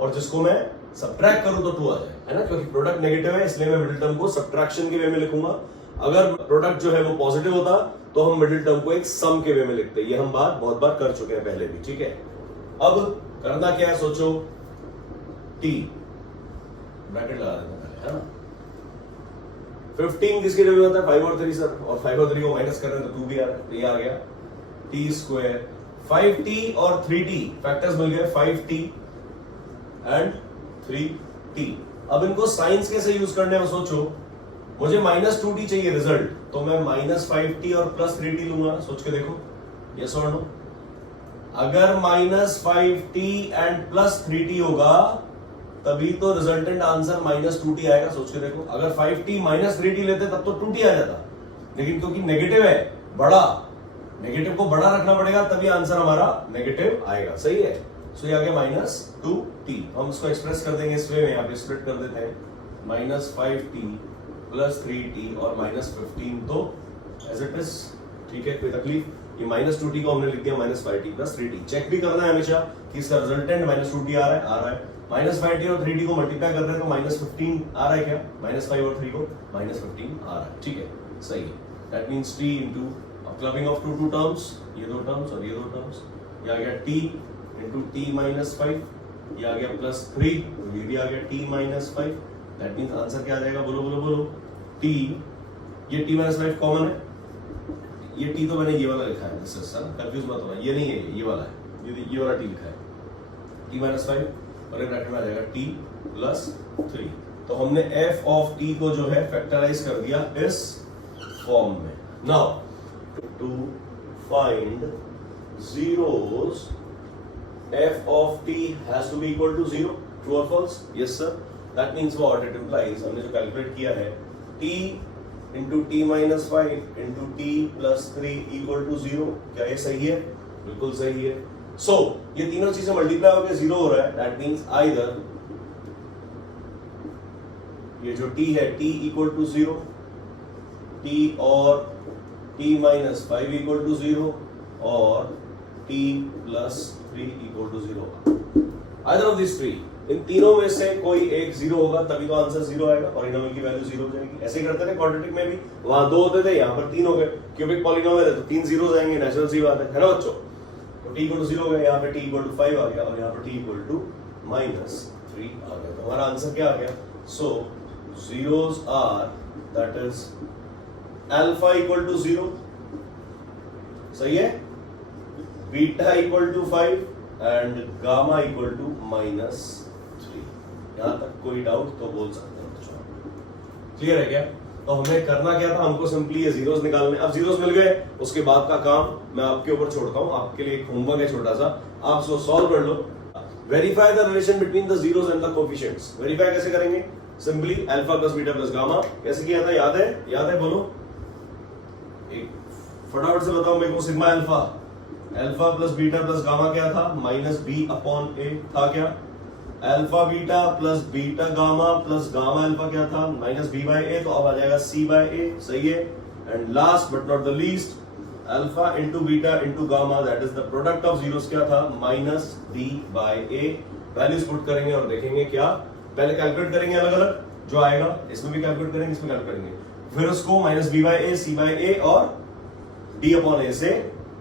और जिसको मैं सब्ट्रैक्ट करूं तो 2 आ जाए, है ना, क्योंकि प्रोडक्ट नेगेटिव है इसलिए मैं मिडिल टर्म को सब्ट्रैक्शन के वे में लिखूंगा। अगर प्रोडक्ट जो है वो पॉजिटिव होता तो हम मिडिल टर्म को एक सम के वे में लिखते। ये हम बात बहुत बार कर चुके हैं पहले भी। ठीक है, अब करना क्या है सोचो, t ब्रैकेट लगा देना पहले, है ना, 15 किसके टेबल में होता है? 5 और 3 सर, और 5 और 3 को माइनस कर रहे हैं तो 2 भी आ रहा है, तो ये आ गया t स्क्वायर। 5t और 3t फैक्टर्स मिल गए, 5t एंड 3t। अब इनको साइंस कैसे यूज करने हैं सोचो। मुझे -2t चाहिए रिजल्ट, तो मैं -5t और +3t लूंगा, सोच के देखो यस और नो। अगर -5t एंड +3t होगा तभी तो रिजल्टेंट आंसर -2t आएगा, सोच के देखो। अगर 5t -3t लेते तब तो 2t आ जाता, लेकिन क्योंकि नेगेटिव है बड़ा, नेगेटिव को बड़ा रखना पड़ेगा तभी आंसर हमारा नेगेटिव आएगा, सही है। सो ये आ गया -2t। हम इसको एक्सप्रेस कर देंगे इस वे में, यहाँ पे स्प्लिट कर देते हैं, -5t +3t और -15 तो एज इट इज, ठीक है, कोई तकलीफ। ये -2t को हमने लिख दिया -5t +3t। चेक भी करना है हमेशा कि इसका रिजल्टेंट -2t आ रहा है, -5t और 3t को मल्टीप्लाई कर रहे हैं तो -15 आ रहा है क्या? -5 और 3 को -15 आ रहा है, ठीक है, सही है। That means t into clubbing of two terms, ये दो टर्म्स और ये दो टर्म्स, ये आ गया t इंटू t -5, ये आ गया +3, ये भी आ गया t -5। दैट मींस आंसर क्या आ जाएगा? बोलो बोलो बोलो। t, ये t -5 कॉमन है, ये t तो मैंने ये वाला लिखा है, कंफ्यूज मत होना, ये नहीं है, ये वाला है, ये वाला t लिखा है, t -5 और एक ब्रैकेट में आ जाएगा t +3। तो हमने f ऑफ t को जो है फैक्टराइज कर दिया इस फॉर्म में। Now to find zeros, f of t has to be equal to 0, true or false? Yes sir. That means what it implies, हमने जो कैलकुलेट किया है, t into t -5 into t +3 equal to 0, क्या ये सही है? बिल्कुल सही है। So ये तीनों चीजें मल्टीप्लाई होकर 0 हो रहा है, that means either ये जो t है t equal to 0, t और t -5 equal to 0 और t +3 equal to 0। Either of these three, इन तीनों में से कोई एक 0 होगा तभी तो आंसर 0 आएगा, पॉलिनोमियल की वैल्यू 0 हो जाएगी। ऐसे करते थे क्वाड्रेटिक में भी, वहां 2 होते थे, यहाँ पर 3 हो गए। क्यूबिक पॉलिनोमियल है तो 3 zeros आएंगे, नेचुरल सी बात है ना बच्चों। तो t equal to 0 हो गया, यहाँ पे t equal to 5 आ गया और यहाँ पर t equal to -3 आ गया। तो हमारा आंसर क्या आ गया? सो zeros are, that is alpha equal to 0, सही है, beta equal to 5 and gamma equal to -3। यहां तक कोई डाउट तो बोल सकते हैं, क्लियर है क्या? तो हमें करना क्या था, हमको सिंपली ये जीरोस निकालने। अब जीरोस मिल गए, उसके बाद का काम मैं आपके ऊपर छोड़ता हूं, आपके लिए एक होमवर्क है छोटा सा, आप इसको सॉल्व कर लो। Verify the relation between the zeros and the coefficients. Verify कैसे करेंगे? Simply alpha plus beta plus gamma. कैसे किया था, याद है? याद है, बोलो एक फटाफट से बताओ मेरे को। Sigma alpha plus beta plus gamma क्या था? -b/a था क्या? Alpha beta plus beta gamma plus gamma alpha क्या था? -b/a, तो अब आ जाएगा c/a, सही है। And last but not the least, alpha into beta into gamma, that is the product of zeros, क्या था? -d/a। वैल्यूज पुट करेंगे और देखेंगे क्या, पहले कैलकुलेट करेंगे अलग अलग, जो आएगा इसमें भी कैलकुलेट करेंगे, इसमें कैलकुलेट करेंगे, फिर उसको -b/a, c/a और d/a से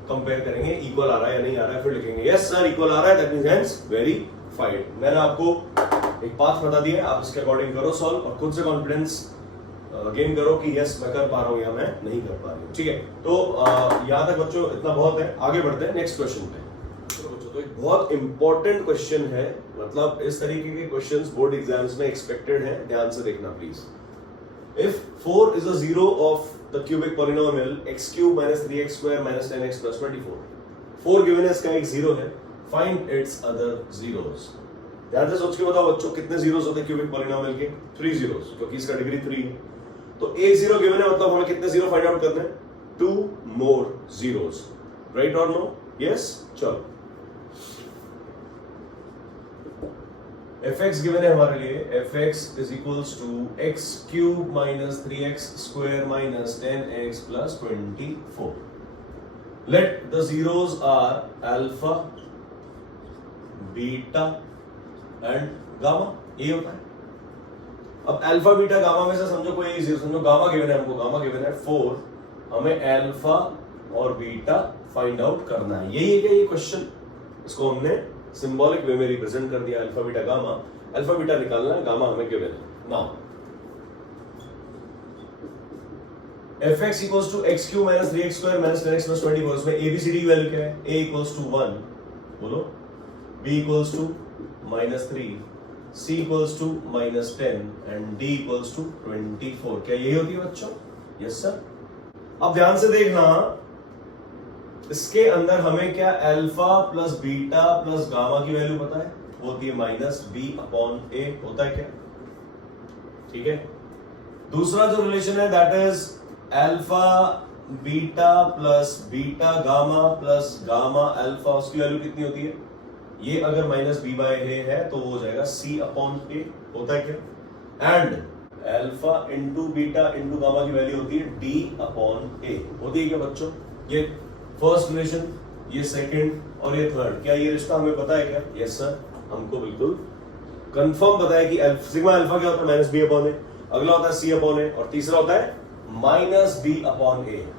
कंपेयर करेंगे, इक्वल आ रहा है या नहीं आ रहा है, फिर लिखेंगे यस सर इक्वल आ रहा है, दैट मींस हेंस वेरीफाइड। मैंने आपको एक पाथ बता दिया, आप इसके अकॉर्डिंग करो सॉल्व और खुद से कॉन्फिडेंस गेन करो कि यस मैं कर पा रहा हूं या मैं नहीं कर पा रही हूं, ठीक है। तो यहां तक बच्चों इतना बहुत है, आगे बढ़ते हैं नेक्स्ट क्वेश्चन पे। तो बच्चों तो एक बहुत इंपॉर्टेंट क्वेश्चन है, मतलब इस तरीके के क्वेश्चंस बोर्ड एग्जाम्स में एक्सपेक्टेड है, ध्यान से देखना please. If 4 is a zero of the cubic polynomial x cube minus 3x square minus 10x plus 24, 4 given है, इसका एक जीरो है, find its other zeros। ध्यान से सोच के बताओ बच्चों, कितने जीरोस होते हैं क्यूबिक पॉलिनोमियल के? 3 जीरोस, क्योंकि इसका डिग्री 3 है। तो एक जीरो गिवन है, मतलब हमें कितने जीरो फाइंड आउट करने हैं? 2 more zeros, राइट और नो? यस, चलो। fx गिवन है हमारे लिए, fx is equals to x cube minus 3x square minus 10x plus 24. Let the zeros are alpha, beta and gamma। ये होता है। अब अल्फा बीटा गामा में से समझो कोई जीरो, समझो गामा गिवन है, हमको गामा गिवन है 4, हमें अल्फा और बीटा फाइंड आउट करना है। यही है क्या ये क्वेश्चन? इसको हमने सिंबॉलिक वे में रिप्रेजेंट कर दिया, alpha beta gamma. Alpha beta निकालना है, गामा हमें गिवन है। Now f x equals to x cube minus 3x square minus 10x plus 24। उसमें एबीसीडी की वैल्यू क्या है? a इक्वल्स टू 1 बोलो, b equals to -3, c equals to -10 and d equals to 24। क्या यही होती है बच्चों? Yes sir. अब ध्यान से देखना, इसके अंदर हमें क्या alpha plus beta plus gamma की वैल्यू पता है, होती है -b/a, होता है क्या? ठीक है। दूसरा जो रिलेशन है that is alpha beta plus beta gamma plus gamma alpha, उसकी वैल्यू कितनी होती है? ये अगर -b/a है तो वो हो जाएगा c/a, होता है क्या? And alpha into beta into gamma की वैल्यू होती है d/a, होती है क्या बच्चों? ये फर्स्ट रिलेशन, ये सेकंड और ये थर्ड, क्या ये रिश्ता हमें पता है क्या? यस सर, हमको बिल्कुल कंफर्म पता है कि सिग्मा अल्फा क्या होता है? -b/a, अगला होता है c/a और तीसरा होता है -d/a।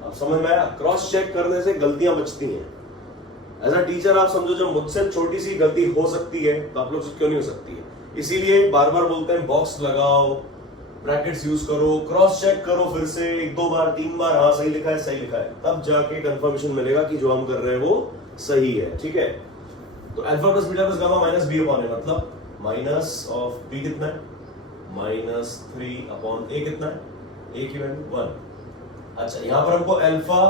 अब समझ में आया? क्रॉस चेक करने से गलतियां बचती हैं। एज अ टीचर आप समझो, जब मुझसे छोटी सी गलती हो सकती है तो आप लोग से क्यों नहीं हो सकती है? इसीलिए बार बार बोलते हैं बॉक्स लगाओ, ब्रैकेट्स यूज करो, क्रॉस चेक करो फिर से 1-2 बार 3 बार, हाँ सही लिखा है सही लिखा है, तब जाके कंफर्मेशन मिलेगा कि जो हम कर रहे हैं वो सही है। ठीक है, तो alpha plus beta plus gamma -b/a, मतलब माइनस ऑफ b कितना है? -3/a कितना है? a की वैल्यू 1। अच्छा, यहां पर हमको alpha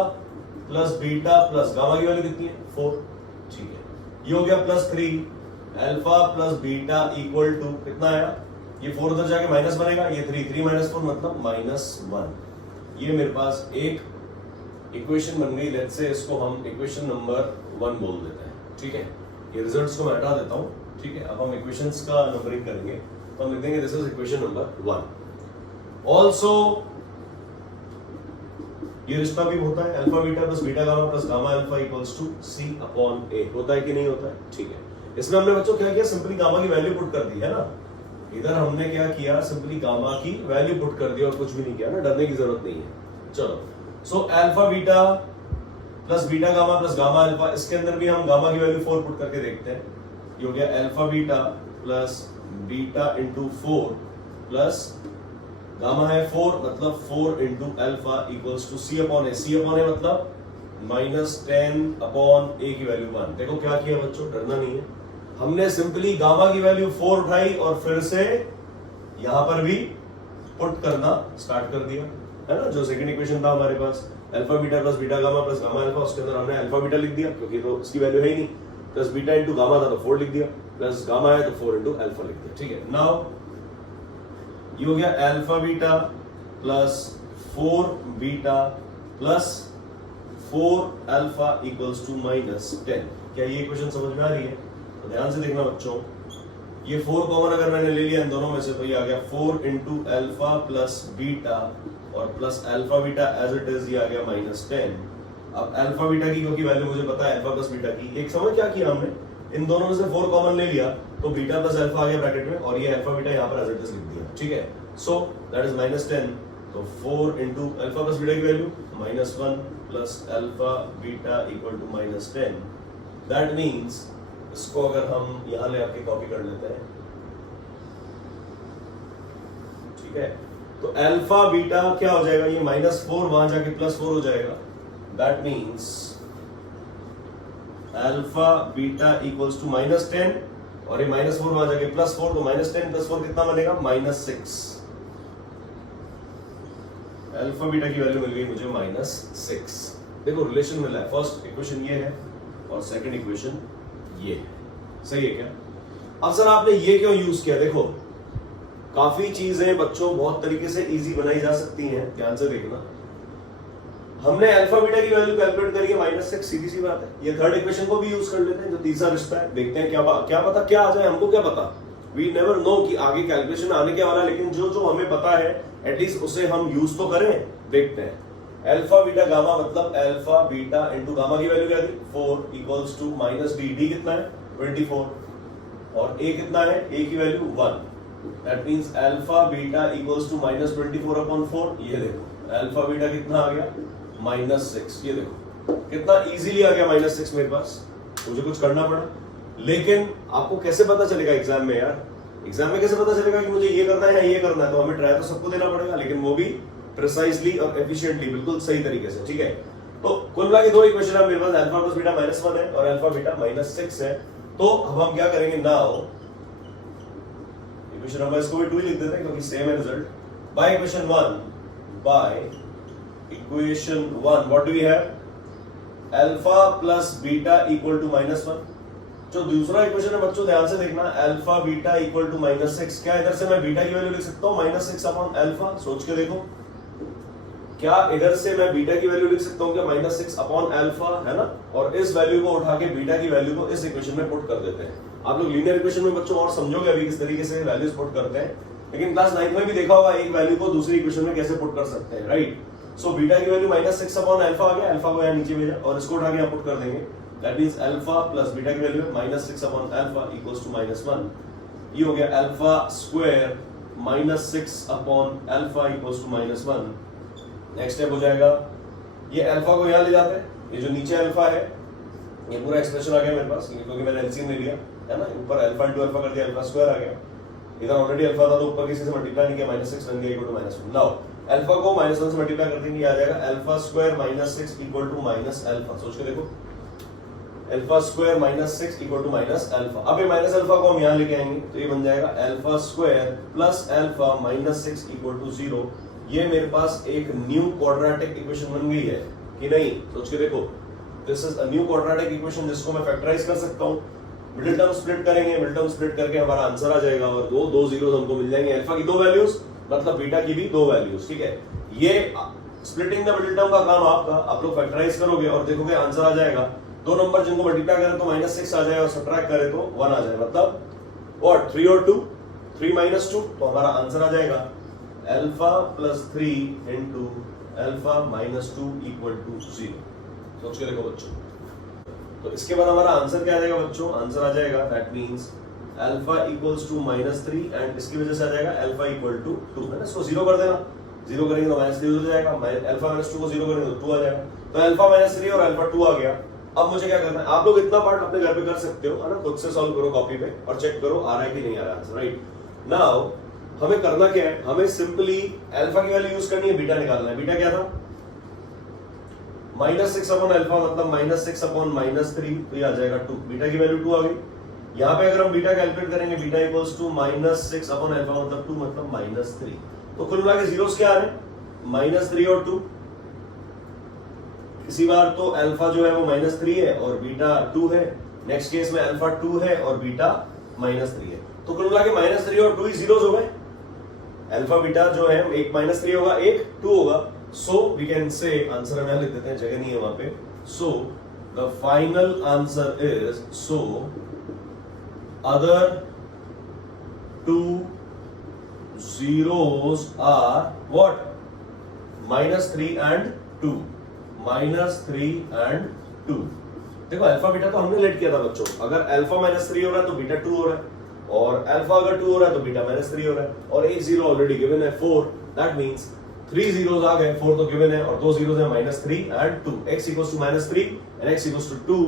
plus beta plus gamma की वैल्यू कितनी है? 4। ठीक है, ये हो गया +3 alpha plus beta equal to कितना आया? ये 4 उधर जाके माइनस बनेगा, ये 3 -4 मतलब -1। ये मेरे पास एक इक्वेशन बन गई। लेट्स से इसको हम इक्वेशन नंबर 1 बोल देते हैं। ठीक है, ये रिजल्ट्स को मैं हटा देता हूं। ठीक है, अब हम इक्वेशंस का नंबरिंग करेंगे, तो हम लिख देंगे this is equation number 1। Also ये रिश्ता भी होता है alpha beta plus beta gamma plus gamma alpha equals to c/a, होता है कि नहीं होता है? ठीक है, इसमें हमने बच्चों क्या किया? सिंपली गामा की वैल्यू पुट कर दी है ना। इधर हमने क्या किया? सिंपली गामा की वैल्यू पुट कर दी और कुछ भी नहीं किया ना, डरने की जरूरत नहीं है। चलो, so alpha beta plus beta gamma plus gamma alpha, इसके अंदर भी हम गामा की वैल्यू 4 पुट करके देखते हैं। ये हो गया alpha beta plus beta into 4 plus gamma है 4, मतलब 4 into alpha equals to c/a। c/a मतलब -10/a की वैल्यू 1। देखो क्या किया बच्चों, डरना नहीं है। हमने सिंपली गामा की वैल्यू 4 उठाई और फिर से यहां पर भी पुट करना स्टार्ट कर दिया, है ना। जो सेकंड इक्वेशन था हमारे पास alpha beta plus beta gamma plus gamma alpha, उसके अंदर हमने अल्फा बीटा लिख दिया क्योंकि तो इसकी वैल्यू है ही नहीं, प्लस बीटा इंटू गामा था तो 4 लिख दिया, प्लस गामा है तो 4 इंटू अल्फा लिख दिया। ठीक है, नाउ ये हो गया alpha beta plus 4 beta plus 4 alpha equals to -10। क्या ये इक्वेशन समझ में आ रही है? तो ध्यान से देखना बच्चों, ये 4 कॉमन अगर मैंने ले लिया इन दोनों में से तो ये आ गया 4 इंटू अल्फा प्लस बीटा और plus alpha beta as it is, ये आ गया -10। अब अल्फा बीटा की क्योंकि वैल्यू मुझे पता है अल्फा प्लस बीटा की, एक समझ क्या किया हमने, इन दोनों में से 4 कॉमन ले लिया तो बीटा प्लस अल्फा आ गया ब्रैकेट में और ये अल्फा बीटा यहाँ पर एज इट इज लिख दिया। ठीक है, सो दैट इज -10, तो 4 इंटू अल्फा प्लस बीटा की value -1 plus alpha beta equal to -10। That means इसको अगर हम यहां ले आके कॉपी कर लेते हैं, ठीक है, तो अल्फा बीटा क्या हो जाएगा? ये -4 वहां जाके +4 हो जाएगा। That means alpha beta equals to -10 और ये -4 वहां जाके +4, तो -10 + 4 कितना बनेगा? -6। अल्फा बीटा की वैल्यू मिल गई मुझे -6। देखो रिलेशन मिला है, फर्स्ट इक्वेशन ये है और सेकंड इक्वेशन ये है। सही है क्या? अब सर आपने ये क्यों यूज किया? देखो काफी चीजें बच्चों बहुत तरीके से इजी बनाई जा सकती हैं, ध्यान से देखना। हमने अल्फा बीटा की वैल्यू कैलकुलेट करी है -6, सीधी सी बात है। ये थर्ड इक्वेशन को भी यूज कर लेते हैं, जो तीसरा रिश्ता है, देखते हैं क्या पता क्या आ जाए, हमको क्या पता, वी नेवर नो कि आगे कैलकुलेशन आने के वाला, लेकिन जो हमें पता है एटलीस्ट उसे हम यूज तो करें। देखते हैं अल्फा बीटा गामा मतलब अल्फा बीटा इंटू गामा की वैल्यू क्या थी? 4 इक्वल्स टू -d। d कितना है? 24 और a कितना है? a की value 1। That means alpha beta equals to -24/4। ये देखो अल्फा बीटा कितना आ गया? -6। ये देखो कितना इजीली आ गया -6 मेरे पास, मुझे कुछ करना पड़ा। लेकिन आपको कैसे पता चलेगा एग्जाम में यार? एग्जाम में कैसे पता चलेगा कि मुझे ये करना है या ये करना है? तो हमें ट्राई तो सबको देना पड़ेगा, लेकिन वो भी प्रिसाइजली और एफिशिएंटली, बिल्कुल सही तरीके से, ठीक है। तो कुल मिला के दो इक्वेशन है मेरे पास, अल्फा प्लस बीटा -1 है और अल्फा बीटा -6 है। तो अब हम क्या करेंगे, नाउ इक्वेशन नंबर इसको भी 2 ही लिख देते हैं क्योंकि सेम है result. By equation 1 what do we have, alpha plus beta equal to -1। जो दूसरा इक्वेशन है बच्चों ध्यान से देखना, अल्फा बीटा इक्वल टू -6। क्या इधर से मैं बीटा की वैल्यू लिख सकता हूं -6 अपॉन अल्फा? सोच के देखो, क्या इधर से मैं बीटा की वैल्यू लिख सकता हूं क्या -6 अपॉन अल्फा, है ना। और इस वैल्यू को उठा के बीटा की वैल्यू को इस इक्वेशन में पुट कर देते हैं। आप लोग लीनियर इक्वेशन में बच्चों और समझोगे अभी किस तरीके से वैल्यूज पुट करते हैं, लेकिन क्लास 9 में भी देखा होगा एक वैल्यू को दूसरी इक्वेशन में कैसे पुट कर सकते हैं, राइट। सो बीटा की वैल्यू -6 अपॉन अल्फा आ गया, अल्फा को यहाँ नीचे भेजा और इसको उठा के यहाँ पुट कर देंगे। That means alpha plus beta की value -6 upon alpha equals to -1। ये हो गया alpha square -6 upon alpha equals to -1। Next step हो जाएगा, ये अल्फा को यहाँ ले जाते हैं, ये जो नीचे अल्फा है ये पूरा एक्सप्रेशन आ गया मेरे पास क्योंकि मैंने एलसीएम ले लिया, है ना। ऊपर अल्फा इंटू अल्फा कर दिया, अल्फा स्क्वायर आ गया। इधर ऑलरेडी अल्फा था तो ऊपर किसी से मल्टीप्लाई नहीं किया, -6 बन गया इक्वल टू -1। नाउ अल्फा को -1 से मल्टीप्लाई कर देंगे, आ जाएगा alpha square -6 equal to -alpha. सोच के देखो, alpha square -6 equal to -alpha. अब ये -अल्फा को हम यहाँ लेके आएंगे तो ये बन जाएगा alpha square plus alpha -6 equal to 0। ये मेरे पास एक न्यू क्वाड्रेटिक इक्वेशन बन गई है कि नहीं, सोच के देखो। This is a new quadratic equation जिसको मैं फैक्टराइज कर सकता हूँ। मिडिल टर्म स्प्लिट करेंगे, मिडिल टर्म स्प्लिट करके हमारा आंसर आ जाएगा और दो जीरोस हमको मिल जाएंगे। अल्फा की 2 वैल्यूज मतलब बीटा की भी 2 वैल्यूज, ठीक है। ये स्प्लिटिंग द मिडिल टर्म का काम आपका, आप लोग फैक्टराइज करोगे और देखोगे आंसर आ जाएगा। 2 नंबर जिनको मल्टीप्लाई करें तो -6 आ जाए और सब्ट्रैक्ट करें तो 1 आ जाए, मतलब व्हाट 3 और 2 3 - 2, तो हमारा आंसर आ जाएगा alpha plus 3 into alpha -2 equal to 0। सोच के देखो बच्चों, तो इसके बाद हमारा आंसर क्या आ जाएगा बच्चों, आंसर आ जाएगा that means alpha equals to -3 and इसकी वजह से आ जाएगा अल्फा इक्वल टू 2, है ना। इसको 0 कर देना, 0 करेंगे तो -3 हो जाएगा, अल्फा -2 को 0 करेंगे तो 2 आ जाएगा। तो अल्फा -3 और अल्फा 2 आ गया। अब मुझे क्या करना है, आप लोग इतना पार्ट अपने घर पे कर सकते हो, है ना। खुद से सॉल्व करो कॉपी पे और चेक करो आ रहा है कि नहीं आ रहा आंसर, राइट। नाउ हमें करना क्या है, हमें सिंपली अल्फा की वैल्यू यूज करनी है, बीटा निकालना है। बीटा क्या था, -6 अपॉन अल्फा मतलब -6 अपॉन -3, तो ये आ जाएगा 2। बीटा की वैल्यू 2 आ गई। यहाँ पे अगर हम बीटा कैलकुलेट करेंगे, beta equals to -6 upon alpha मतलब 2 मतलब -3। तो कुल मिला के जीरोस क्या आ रहे हैं, -3 और 2। इसी बार तो अल्फा जो है वो -3 है और बीटा 2 है। नेक्स्ट केस में अल्फा 2 है और बीटा -3 है। तो कुल मिला के -3 और 2 ही जीरोस हो गए। अल्फा बीटा जो है एक -3 होगा, एक 2 होगा। So we can say, answer हम लिख देते हैं, जगह नहीं है वहां पे। So the final answer is, so other 2 zeros are what, -3 and 2, -3 and 2। देखो अल्फा बीटा तो हमने लेट किया था बच्चों। अगर अल्फा -3 हो रहा है तो बीटा 2 हो रहा है, और अल्फा अगर 2 हो रहा है तो बीटा -3 हो रहा है, और एक जीरो ऑलरेडी गिवन है 4। दैट मींस 3 जीरोस आ गए, 4 तो गिवन है और 2 जीरोस है -3 and 2। x equals to -3 and x equals to 2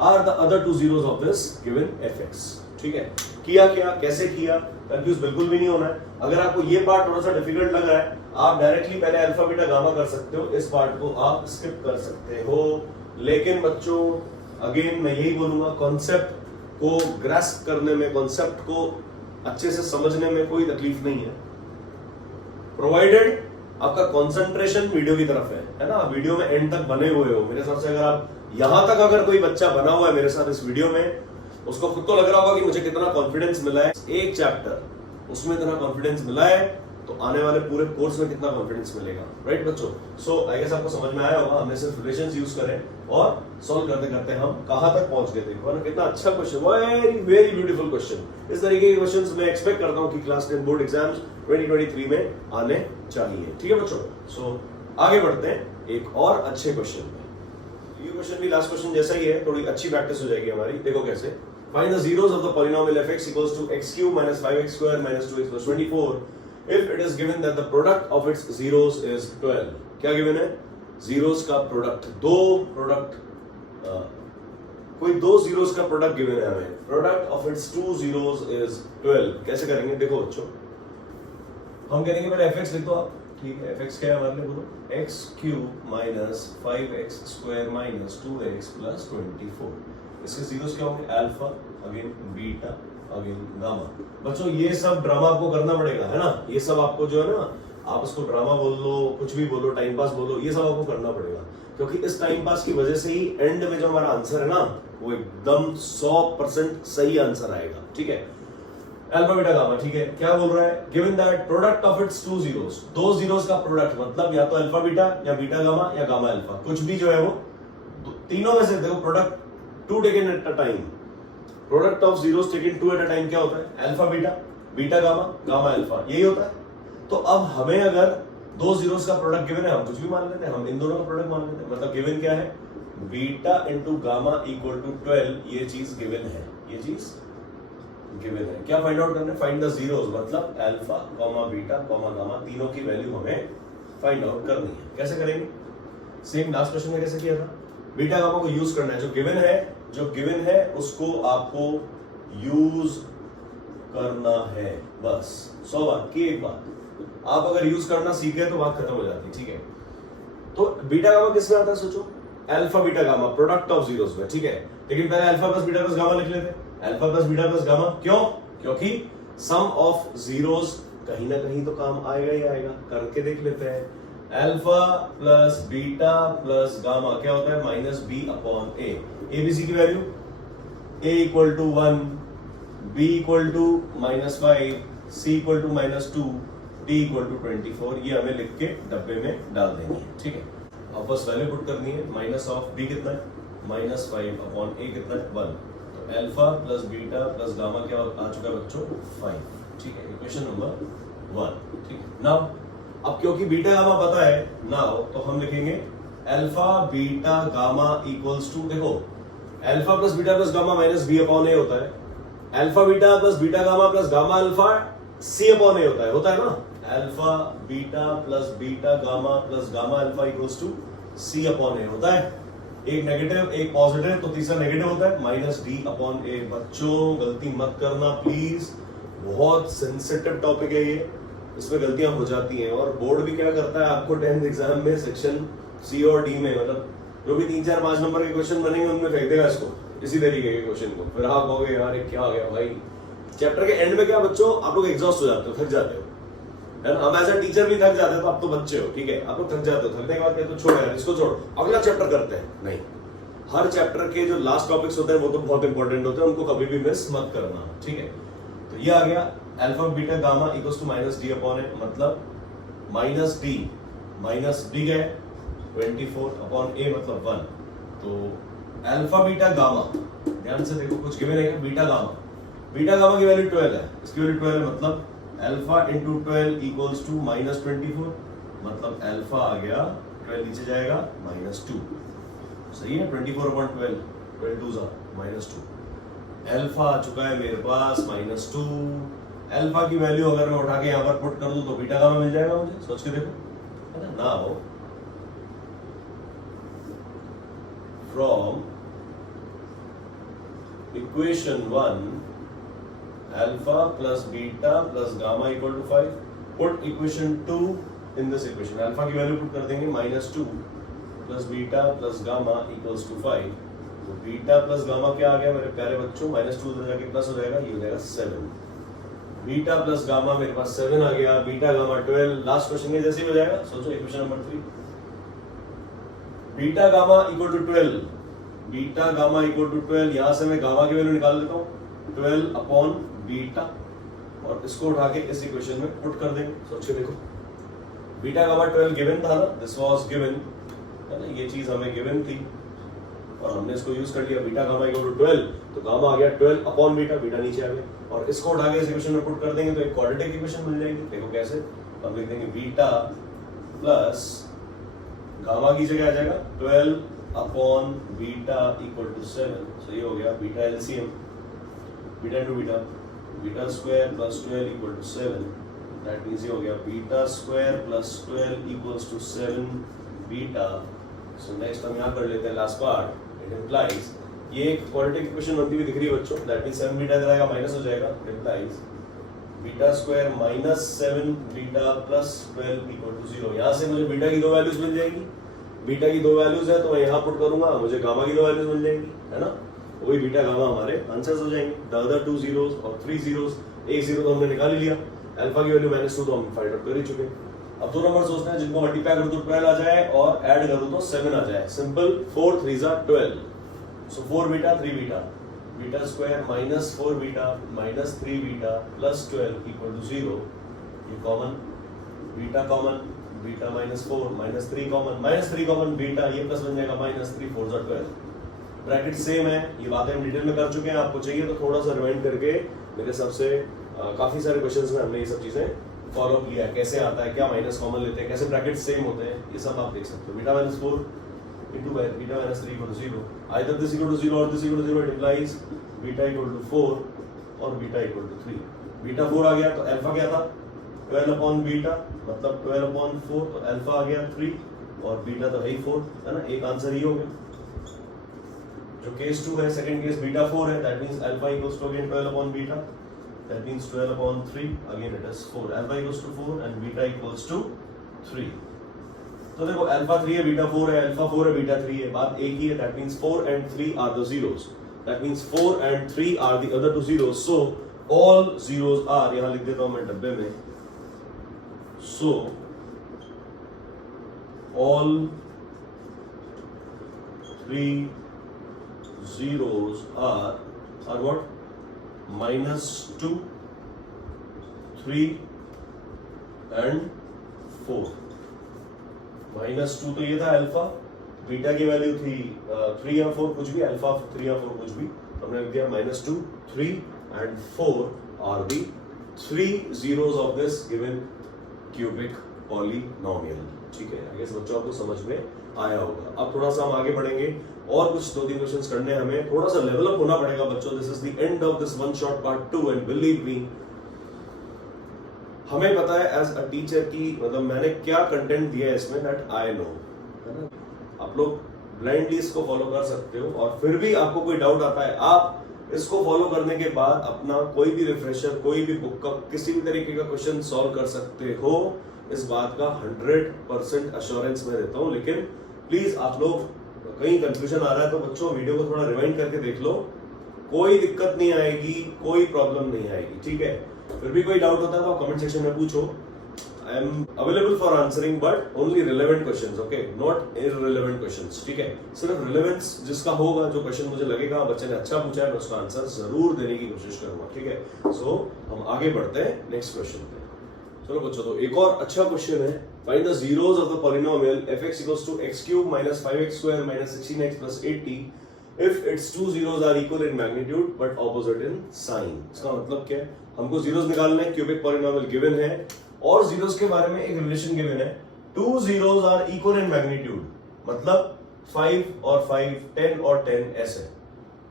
are the other 2 zeros of this given fx। ठीक है, किया क्या, कैसे किया, कंफ्यूज बिल्कुल भी नहीं होना है। अगर आपको ये पार्ट थोड़ा सा डिफिकल्ट लग रहा है, आप डायरेक्टली पहले अल्फा बीटा गामा कर सकते हो, इस पार्ट को आप स्किप कर सकते हो। लेकिन बच्चों अगेन मैं यही बोलूंगा, कॉन्सेप्ट को ग्रास्प करने में, कॉन्सेप्ट को अच्छे से समझने में कोई तकलीफ नहीं है, प्रोवाइडेड आपका कंसंट्रेशन वीडियो की तरफ है ना। वीडियो में एंड तक बने हुए हो। मेरे हिसाब से अगर आप यहां तक अगर कोई बच्चा बना हुआ है मेरे साथ इस वीडियो में, उसको खुद तो लग रहा होगा कि मुझे कितना कॉन्फिडेंस मिला है, एक चैप्टर उसमें इतना कॉन्फिडेंस मिला है तो आने वाले पूरे कोर्स में कितना कॉन्फिडेंस मिलेगा, राइट बच्चों। सो आई गेस आपको समझ में आया होगा, हमने सिर्फ रिलेशंस यूज करे और सॉल्व करते करते हम कहां तक पहुंच गए। देखो ना कितना अच्छा question, very very beautiful question. इस तरीके के क्वेश्चंस मैं एक्सपेक्ट करता हूं कि क्लास 10 बोर्ड एग्जाम्स 2023 में आने चाहिए। ठीक है बच्चों, सो आगे बढ़ते हैं एक और अच्छे क्वेश्चन में। ये क्वेश्चन भी लास्ट क्वेश्चन जैसा ही है, थोड़ी अच्छी प्रैक्टिस हो जाएगी हमारी। देखो कैसे, find the zeros of the polynomial fx equals to x cube minus 5x square minus 2x plus 24 if it is given that the product of its zeros is 12। क्या गिवन है, जीरोस का product, कोई दो zeros का product given है हमें, product of it's 2 zeros is 12। कैसे करेंगे, देखो बच्चों हम करेंगे पहले fx लिख दो आप, ठीक है, fx क्या है हमारे लिए बोलो, x cube minus 5x square minus 2x plus 24। इसके जीरोस क्या होंगे, alpha again beta again gamma. बच्चों ये सब ड्रामा आपको करना पड़ेगा, है ना, ये सब आपको जो है ना, आप इसको ड्रामा बोल लो, कुछ भी बोलो, टाइम पास बोलो, ये सब आपको करना पड़ेगा, क्योंकि इस टाइम पास की वजह से ही एंड में जो हमारा आंसर है ना, वो एकदम 100% सही आंसर आएगा। ठीक है, अल्फा बीटा गामा, ठीक है, क्या बोल रहा है, given that product of its two zeros, दो जीरोस का प्रोडक्ट, मतलब या तो अल्फा बीटा या बीटा गामा या गामा अल्फा, कुछ भी जो है वो तीनों में से, देखो product two taken at a time, product of zeros taken two at a time क्या होता है, alpha beta, beta gamma, gamma alpha, यही होता है। तो अब हमें अगर दो जीरोस का प्रोडक्ट गिवन है, हम कुछ भी मान लेते हैं, हम इन दोनों का प्रोडक्ट मान लेते हैं, मतलब गिवन क्या है, beta into gamma equal to 12, ये चीज गिवन है, ये चीज गिवन है। क्या फाइंड आउट करना है, फाइंड द जीरोस, मतलब alpha comma beta comma gamma, तीनों की वैल्यू हमें फाइंड आउट करनी है। कैसे करेंगे, सेम लास्ट क्वेश्चन में कैसे किया था, बीटा गामा को यूज करना है, जो गिवन है उसको आपको यूज करना है, बस 100 बात की एक बात, आप अगर यूज करना सीख गए तो बात खत्म हो जाती है। ठीक है, तो बीटा गामा किसमें आता है, सोचो, alpha beta gamma product of zeros में, ठीक है, लेकिन पहले alpha plus beta plus gamma लिख लेते, alpha plus beta plus gamma, क्यों, क्योंकि सम ऑफ जीरोस कहीं ना कहीं तो काम आएगा ही आएगा, करके देख लेते हैं। Alpha plus beta plus gamma क्या होता है, minus B upon a, ABC की value a equal to 1, b equal to -5, c equal to -2, d equal to 24, ये हमें लिख के डब्बे में डाल देनी है। ठीक है, अब बस वैल्यू पुट करनी है, माइनस ऑफ b कितना है, -5 अपॉन a कितना है 1, तो alpha plus beta plus gamma क्या आ चुका है बच्चों, 5। ठीक है, इक्वेशन नंबर 1। ठीक है, नाउ अब क्योंकि बीटा गामा पता है नाउ, तो हम लिखेंगे alpha beta gamma equals to, देखो alpha plus beta plus gamma minus B upon ए होता है, alpha beta plus beta gamma plus gamma alpha C upon ए होता है ना, alpha beta plus beta gamma plus gamma alpha equals to C upon ए होता है, एक negative एक positive, तो तीसरा नेगेटिव होता है, माइनस डी अपॉन ए। बच्चों गलती मत करना प्लीज, बहुत सेंसिटिव टॉपिक है ये, इसमें गलतियां हो जाती हैं, और बोर्ड भी क्या करता है आपको 10th एग्जाम में सेक्शन सी और डी में, मतलब जो भी 3, 4, 5 नंबर के क्वेश्चन बनेंगे उनमें फेंक देगा इसको, इसी तरीके के क्वेश्चन को, फिर आप कहोगे यार ये क्या आ गया भाई। चैप्टर के एंड में क्या बच्चों, आप लोग एग्जॉस्ट हो जाते हो, थक जाते हो, है ना, हम एज अ टीचर भी थक जाते हो, तो आप तो बच्चे हो, ठीक है, आप लोग थक जाते हो, थकने के बाद तो छोड़ यार इसको, छोड़ अगला चैप्टर करते हैं, नहीं, हर चैप्टर के जो लास्ट टॉपिक्स होते हैं वो तो बहुत इंपॉर्टेंट होते हैं, उनको कभी भी मिस मत करना। ठीक है, तो ये आ गया alpha beta gamma equals to minus D upon A, मतलब माइनस डी माइनस डी है 24 अपॉन ए मतलब 1, तो अल्फा बीटा गामा, ध्यान से देखो कुछ गिवन है, बीटा गामा की वैल्यू 12 है, इसकी वैल्यू 12 है, मतलब अल्फा इंटू 12 इक्वल्स टू -24, मतलब अल्फा आ गया 12 नीचे जाएगा -2, सही है, 24 अपॉन 12, 12 2 -2, अल्फा आ चुका है मेरे पास -2, अल्फा की वैल्यू अगर मैं उठा के यहाँ पर पुट कर दूं तो बीटा गामा मिल जाएगा मुझे, सोच के देखो, है ना। Now from equation 1 alpha plus beta plus gamma equal to 5, put equation 2 in this equation, alpha की वैल्यू पुट कर देंगे -2 plus beta plus gamma equals to 5, तो बीटा प्लस गामा क्या आ गया मेरे प्यारे बच्चों, -2 उधर जाके प्लस हो जाएगा, ये हो जाएगा 7, बीटा प्लस गामा मेरे पास 7 आ गया, बीटा गामा 12, लास्ट क्वेश्चन के जैसे ही हो जाएगा, सोचो equation number 3, beta gamma equal to 12, beta gamma equal to 12, यहां से मैं गामा की वैल्यू निकाल देता हूं 12 अपॉन बीटा, और इसको उठा के इस इक्वेशन में पुट कर देंगे, सोच के देखो, बीटा गामा 12 गिवन था ना, दिस वाज गिवन, है ना, ये चीज हमें गिवन थी और हमने इसको यूज कर लिया, बीटा गामा इक्वल टू 12, तो गामा आ गया 12 अपॉन बीटा, बीटा नीचे आ गया, और इसको उठा के इस इक्वेशन में पुट कर देंगे तो एक क्वाड्रेटिक इक्वेशन मिल जाएगी। देखो कैसे, हम लिख देंगे बीटा प्लस गामा की जगह आ जाएगा 12 upon beta equal to 7, so ये हो गया beta LCM, beta into beta, beta square plus 12 equal to 7, that means ये हो गया beta square plus 12 equals to 7 beta. So next हम यहाँ कर लेते हैं लास्ट पार्ट, इट इंप्लाइज, ये एक क्वाड्रेटिक इक्वेशन बनती हुई दिख रही है बच्चों, दैट मींस 7 बीटा इधर आएगा माइनस हो जाएगा, it implies beta square minus 7 beta plus 12 equal to 0। यहां से मुझे बीटा की दो वैल्यूज मिल जाएगी, बीटा की दो वैल्यूज है तो मैं यहां पुट करूंगा, मुझे गामा की दो वैल्यूज मिल जाएंगी, है ना। वही बीटा गामा हमारे आंसर्स हो जाएंगे। द अदर 2 zeros और 3 zeros, एक जीरो तो हमने निकाल ही लिया, अल्फा की वैल्यू -2 तो हम फाइंड आउट कर ही चुके। अब दो नंबर सोचते हैं जिनको मल्टीप्लाई करूं तो 12 आ जाए और ऐड करूं तो 7 आ जाए। Simple, 4 3s are 12, so 4 beta 3 beta, beta square minus 4 beta minus 3 beta plus 12 equal to 0। ये common, beta common, beta -4 -3 common, -3 common beta, ये प्लस बन जाएगा -3 4s are 12। ब्रैकेट सेम है, ये बातें हम डिटेल में कर चुके हैं। आपको चाहिए तो थोड़ा सा रिवाइंड करके मेरे हिसाब से काफी सारे क्वेश्चंस में हमने ये सब चीजें फॉलो किया है, कैसे आता है, क्या माइनस कॉमन लेते हैं, कैसे ब्रैकेट सेम होते हैं, ये सब आप देख सकते हो। Beta -4 into beta -3 equal to 0, either this equal to 0 or this equal to 0, it implies beta equal to 4 और बीटा equal to 3। बीटा 4 आ गया तो अल्फा क्या था 12 अपॉन बीटा, मतलब 12 अपॉन 4, तो अल्फा आ गया 3 और बीटा तो है ही 4, है ना। एक आंसर ही हो गया। जो केस 2 है, सेकंड केस बीटा 4 है, that means alpha equals to again 12 upon beta, that means 12 upon 3, again it is 4, alpha equals to 4 and beta equals to 3। तो देखो अल्फा 3 है, बीटा 4 है, अल्फा 4 है, बीटा 3 है, बात एक ही है, that means 4 and 3 are the zeros, that means 4 and 3 are the other two zeros, so all zeros are, यहां लिख देता हूं मैं डब्बे में, so all 3 zeros are what? -2, 3 and 4। -2 तो ये था अल्फा, बीटा की वैल्यू थी 3 या 4 कुछ भी, अल्फा 3 या 4 कुछ भी, हमने लिख दिया -2, 3 and 4 are the 3 zeros of this given cubic polynomial। ठीक है, आई गेस बच्चों आपको समझ में आया होगा। अब थोड़ा सा हम आगे बढ़ेंगे और कुछ 2-3 क्वेश्चंस करने, हमें थोड़ा सा लेवल अप होना पड़ेगा बच्चों। This is the end of this one shot part 2 and believe me, हमें पता है एज अ टीचर की मतलब मैंने क्या कंटेंट दिया है इसमें, दैट आई नो, है ना। आप लोग ब्लाइंडली इसको फॉलो कर सकते हो और फिर भी आपको कोई डाउट आता है, आप इसको फॉलो करने के बाद अपना कोई भी रिफ्रेशर, कोई भी बुक का किसी भी तरीके का क्वेश्चन सॉल्व कर सकते हो। इस बात का 100% अश्योरेंस मैं देता हूं। लेकिन प्लीज आप लोग कहीं कंफ्यूजन आ रहा है तो बच्चों वीडियो को थोड़ा रिवाइंड करके देख लो, कोई दिक्कत नहीं आएगी, कोई प्रॉब्लम नहीं आएगी, ठीक है। फिर भी कोई डाउट होता है तो आप कमेंट सेक्शन में पूछो, I am available for answering, but only relevant questions, okay, not irrelevant questions, ठीक है। सिर्फ रिलेवेंस जिसका होगा, जो क्वेश्चन मुझे लगेगा बच्चे ने अच्छा पूछा है, मैं उसका आंसर जरूर देने की कोशिश करूंगा, ठीक है। सो हम आगे बढ़ते हैं नेक्स्ट क्वेश्चन पे। चलो बच्चों, तो एक और अच्छा क्वेश्चन है, find the zeros of the polynomial fx equals to x cube minus 5x square minus 16x plus 80 if its two zeros are equal in magnitude but opposite in sign। इसका मतलब क्या है, हमको जीरोस निकालने हैं, cubic polynomial given है और zeros के बारे में एक रिलेशन गिवन है, two zeros are equal in magnitude, मतलब 5 और 5, 10 और 10 ऐसे,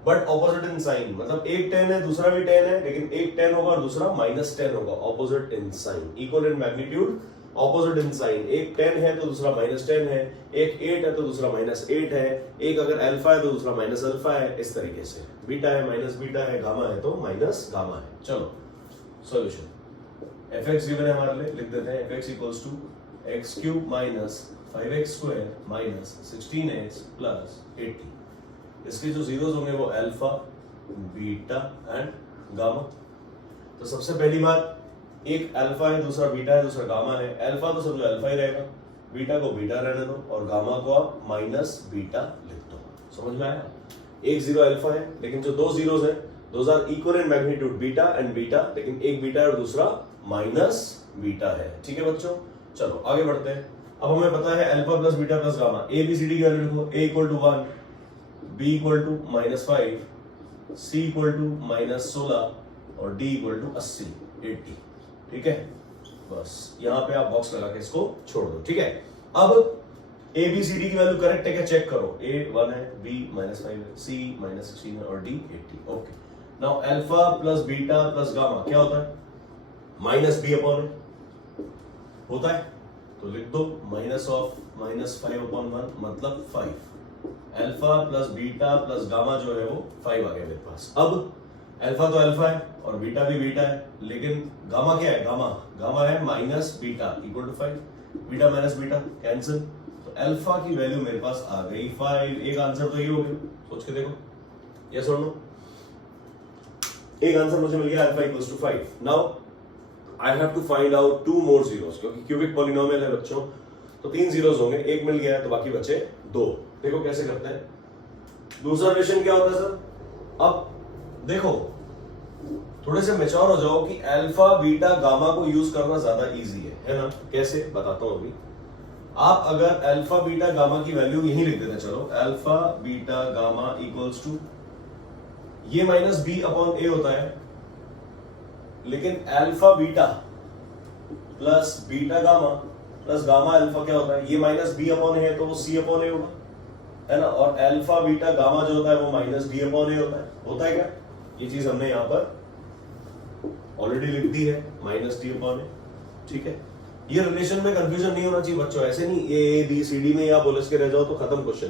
बट ऑपोजिट इन साइन, मतलब एक 10 है दूसरा भी 10 है, लेकिन एक 10 होगा और दूसरा -10 होगा, opposite in sign, equal in magnitude, opposite in sign, एक 10 है तो दूसरा -10 है, एक 8 है तो दूसरा -8 है, एक अगर अल्फा है तो दूसरा माइनस अल्फा है, इस तरीके से बीटा है माइनस बीटा है, गामा है तो माइनस गामा है। चलो सॉल्यूशन, fx गिवन है हमारे लिए, लिख देते हैं fx equals to x cube minus 5x square minus 16x plus 80। इसके जो जीरोस होंगे वो अल्फा, बीटा एंड गामा। तो सबसे पहली बात, एक अल्फा है दूसरा बीटा है दूसरा गामा है, अल्फा तो समझो अल्फा ही रहेगा, बीटा को बीटा रहने दो और गामा को आप माइनस बीटा लिख दो। समझ में आया? एक जीरो अल्फा है, लेकिन जो दो जीरोस हैं those are equal in magnitude, beta and beta, लेकिन एक बीटा है और दूसरा माइनस बीटा है। ठीक है बच्चों, चलो आगे बढ़ते हैं। अब हमें पता है alpha plus beta plus gamma, A B C D की वैल्यू लिखो, A equal to 1, B equal to -5, C equal to -16 और डी इक्वल टू 80। ठीक है, बस यहां पे आप बॉक्स लगा के इसको छोड़ दो। ठीक है, अब ए बी सी डी की वैल्यू करेक्ट है क्या चेक करो, ए 1 है, बी -5 है, सी -16 है और D 80। Okay, now alpha plus beta plus gamma क्या होता है, -b अपॉन होता है, तो लिख दो -5/1 मतलब 5। Alpha plus beta plus gamma जो है वो 5 आ गया मेरे पास। अब अल्फा तो अल्फा है और बीटा भी बीटा है, लेकिन गामा क्या है? गामा है minus beta equal to 5, beta minus beta cancel, तो अल्फा की वैल्यू मेरे पास आ गई 5। एक आंसर तो ये हो गया, सोच के देखो, यस और नो। एक आंसर मुझे मिल गया, alpha equals to 5। Now I have to find out 2 more zeros, क्योंकि क्यूबिक पॉलिनोमियल है बच्चों, तो 3 जीरोस होंगे, एक मिल गया है तो बाकी बचे 2। देखो कैसे करते हैं। दूसरा रिलेशन क्या होता है सर? अब देखो थोड़े से मैच्योर हो जाओ कि अल्फा बीटा गामा को यूज करना ज्यादा इजी है ना? कैसे बताता हूं अभी। आप अगर अल्फा बीटा गामा की वैल्यू यही लिख देते, चलो alpha beta gamma equals to, ये माइनस बी अपॉन ए होता है, लेकिन alpha beta plus beta gamma plus gamma alpha क्या होता है? ये माइनस बी अपॉन ए है तो वो सी अपॉन ए होगा, है ना? और अल्फा बीटा गामा जो होता है वो माइनस डी अपॉन ए होता है क्या? ये चीज हमने यहां पर ऑलरेडी लिख दी है, माइनस डी अपॉन ए, ठीक है? ये रिलेशन में कंफ्यूजन नहीं होना चाहिए बच्चों, ऐसे नहीं ए बी सी डी में या बोलस के रह जाओ तो खत्म क्वेश्चन।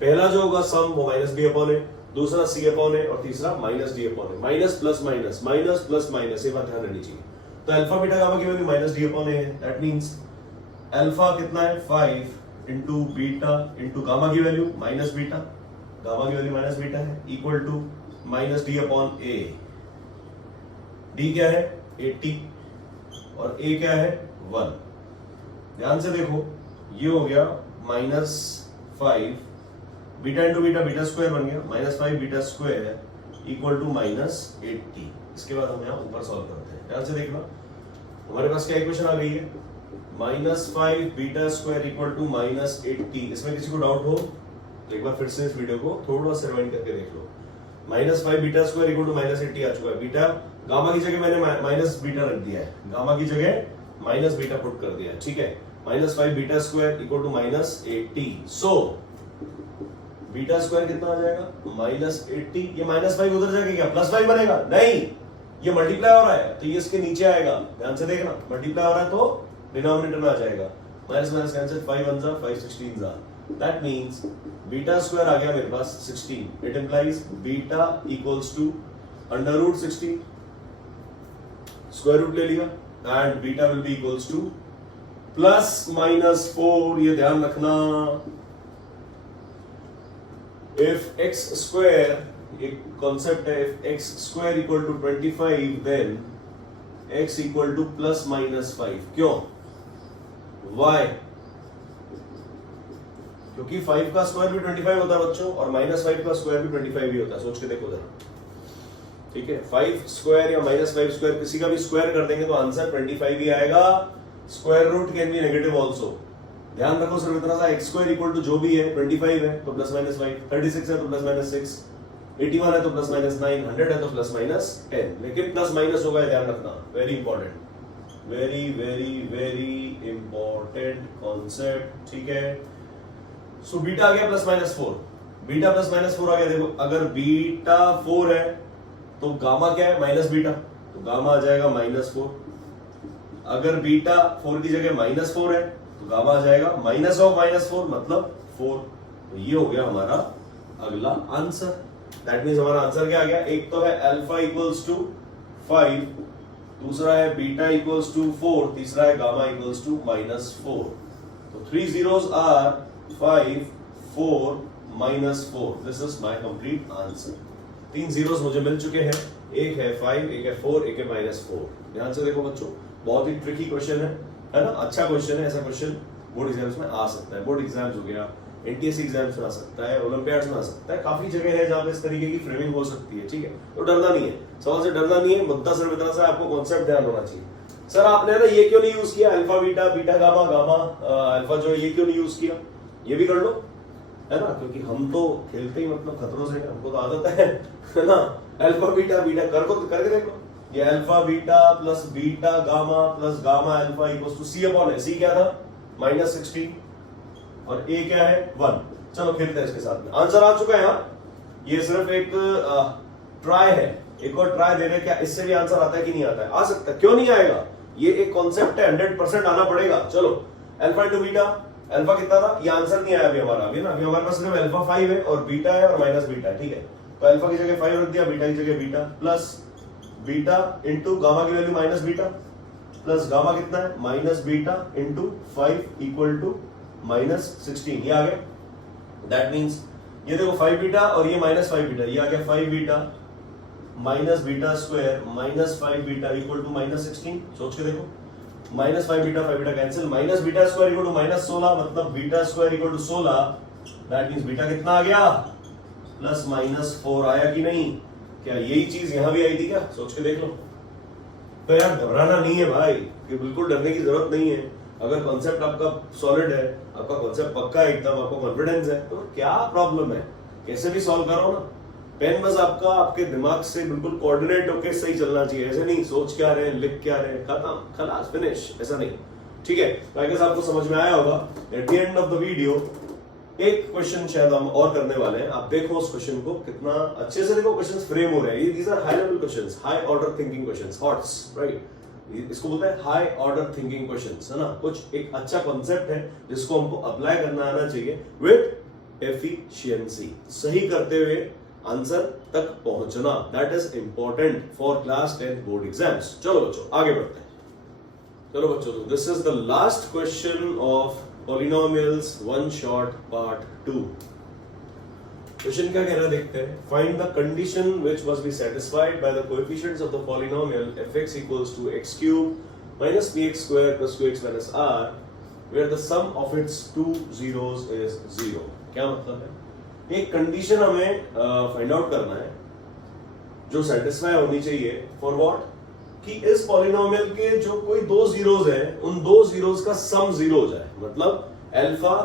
पहला जो होगा सम वो माइनस बी अपॉन ए, दूसरा सी अपॉन ए और तीसरा minus D upon A. Minus plus minus, minus plus minus, ये बात ध्यान रखनी चाहिए। तो अल्फा बीटा गामा की value minus D upon A है, दैट मींस अल्फा कितना है? 5 इंटू बीटा इंटू गामा की वैल्यू माइनस बीटा, गामा की वैल्यू माइनस बीटा है, equal to minus D upon A. D क्या है? 80 और ए क्या है? 1। ध्यान से देखो, ये हो गया minus 5 beta into beta, beta square बन गया, minus 5 beta square equal to minus 80। इसके बाद हम यहाँ ऊपर सॉल्व करते हैं, ध्यान से देखना। हमारे पास क्या इक्वेशन आ गई है? Minus 5 beta square equal to minus 80। इसमें किसी को डाउट हो तो एक बार फिर से इस वीडियो को थोड़ा सा रिवाइंड करके देख लो। Minus 5 beta square equal to minus 80 आ चुका है। बीटा गामा की जगह मैंने माइनस बीटा रख दिया है, गामा की जगह माइनस बीटा पुट कर दिया है, ठीक है? Minus 5 beta square equal to minus 80। So beta square कितना आ जाएगा? माइनस 80। ये माइनस 5 उधर जाके क्या प्लस 5 बनेगा? नहीं, ये मल्टीप्लाई हो रहा है तो ये इसके नीचे आएगा, ध्यान से देखना। मल्टीप्लाई हो रहा है तो डिनोमिनेटर में आ जाएगा, माइनस माइनस कैंसिल, 5 1 जा 5 16 जा, दैट मींस बीटा स्क्वायर आ गया मेरे पास 16। It implies beta equals to under root 16, square root ले लिया, and beta will be equals to plus minus 4। ये ध्यान रखना, इफ x स्क्वायर, एक कॉन्सेप्ट है, if x square equal to 25 then x equal to plus minus 5। क्यों? why? क्योंकि 5 का स्क्वायर भी 25 होता है बच्चों, और माइनस 5 का स्क्वायर भी 25 ही होता है। सोच के देखो जरा, ठीक है? 5 स्क्वायर या माइनस 5 स्क्वायर, किसी का भी स्क्वायर कर देंगे तो आंसर 25 ही आएगा। Square root can be negative also. ध्यान रखो सिर्फ इतना सा, x स्क्वायर इक्वल टू जो भी है 25 है तो प्लस माइनस 5, 36 है तो प्लस माइनस 6, 81 है तो प्लस माइनस 9, 100 है तो प्लस माइनस 10। लेकिन प्लस माइनस होगा, ध्यान रखना, very important, very very very important concept, ठीक है? सो बीटा आ गया plus minus 4, beta plus minus 4 आ गया। देखो अगर बीटा 4 है तो गामा क्या है? माइनस बीटा, तो गामा आ जाएगा माइनस 4। अगर बीटा 4 की जगह माइनस 4 है तो गामा आ जाएगा माइनस ऑफ माइनस 4, मतलब 4। तो ये हो गया हमारा अगला आंसर। दैट मींस हमारा आंसर क्या आ गया? एक तो है अल्फा इक्वल्स टू 5, दूसरा है बीटा इक्वल्स टू 4, तीसरा है गामा इक्वल्स टू माइनस 4। तो 3 zeros are 5 4 minus 4। This is my complete answer. 3 zeros मुझे मिल चुके हैं, एक है 5, एक है 4, एक है माइनस 4। ध्यान से देखो बच्चों, बहुत ही ट्रिकी क्वेश्चन है ना? अच्छा क्वेश्चन है, ऐसा क्वेश्चन बोर्ड एग्जाम्स में आ सकता है। बोर्ड एग्जाम्स हो गया, एनटीएससी एग्जाम्स में आ सकता है, ओलंपियाड्स में आ सकता है, काफी जगह है जहां पे इस तरीके की फ्रेमिंग हो सकती है, ठीक है? तो डरना नहीं है, सवाल से डरना नहीं है, मुद्दा सिर्फ इतना सा आपको कॉन्सेप्ट ध्यान होना चाहिए। सर आपने ना ये क्यों नहीं यूज किया alpha beta, beta gamma, gamma alpha जो है ये क्यों नहीं यूज किया? ये भी कर लो, है ना? क्योंकि हम तो खेलते ही मतलब खतरों से, हमको तो आदत है ना? अल्फा बीटा बीटा करके देखो, ये alpha beta plus beta gamma plus gamma alpha equals to C upon है। सी क्या था? माइनस 16, और ए क्या है? 1। चलो खेलते हैं इसके साथ में। आंसर आ चुका है यहाँ, ये सिर्फ एक ट्राई है, एक और ट्राई दे रहे। क्या इससे भी आंसर आता है कि नहीं आता है? आ सकता है, क्यों नहीं आएगा? ये एक कॉन्सेप्ट है, 100% आना पड़ेगा। चलो अल्फा इंटू बीटा, अल्फा कितना था? ये आंसर नहीं आया अभी हमारा, अभी ना, अभी हमारे पास सिर्फ अल्फा 5 है और बीटा है और माइनस बीटा है, ठीक है? तो अल्फा की जगह 5 रख दिया, बीटा की जगह beta, plus beta into gamma की value minus beta, plus gamma कितना है minus beta into 5 equal to minus 16। ये आ गया, दैट मीन्स ये देखो 5 बीटा और ये माइनस 5 बीटा, ये आ गया 5 beta minus beta square minus 5 beta equal to minus 16। सोच के देखो, minus 5 beta cancel, minus beta square equal to minus 16, मतलब beta square equal to 16, that means beta कितना आ गया प्लस माइनस 4 आया कि नहीं? क्या यही चीज यहां भी आई थी क्या? सोच के देख लो। तो यार घबराना नहीं है भाई, कि बिल्कुल डरने की जरूरत नहीं है। अगर कॉन्सेप्ट आपका सॉलिड है, आपका कॉन्सेप्ट पक्का है, एकदम आपको कॉन्फिडेंस है, तो क्या प्रॉब्लम है, कैसे भी सॉल्व करो ना। पेन बस आपका आपके दिमाग से बिल्कुल कोऑर्डिनेट होकर सही चलना चाहिए, ऐसे नहीं सोच क्या रहे हैं, लिख क्या रहे हैं, खत्म खलास फिनिश, ऐसा नहीं। ठीक है, आई गेस आपको समझ में आया होगा। At the end of the video एक क्वेश्चन शायद हम और करने वाले हैं, आप देखो उस क्वेश्चन को कितना अच्छे से देखो, क्वेश्चंस फ्रेम हो रहे हैं। ये these are high level questions, high order thinking questions, HOTS, right. इसको बोलते हैं हाई ऑर्डर थिंकिंग क्वेश्चंस, है ना। कुछ एक अच्छा कॉन्सेप्ट है जिसको हमको अप्लाई करना आना चाहिए विद एफिशिएंसी, सही करते हुए आंसर तक पहुंचना, that is important for class 10 board exams. चलो बच्चों आगे बढ़ते हैं। चलो बच्चों, this is the last question of polynomials one shot part 2। Question क्या कह रहा है देखते हैं। Find the condition which must be satisfied by the coefficients of the polynomial fx equals to x cube minus px square plus 2x minus r where the sum of its two zeros is 0। क्या मतलब है? एक condition हमें find out करना है जो satisfy होनी चाहिए फॉर व्हाट, कि इस पॉलिनोमियल के जो कोई दो जीरोस हैं, उन दो जीरोस का सम 0 हो जाए, मतलब अल्फा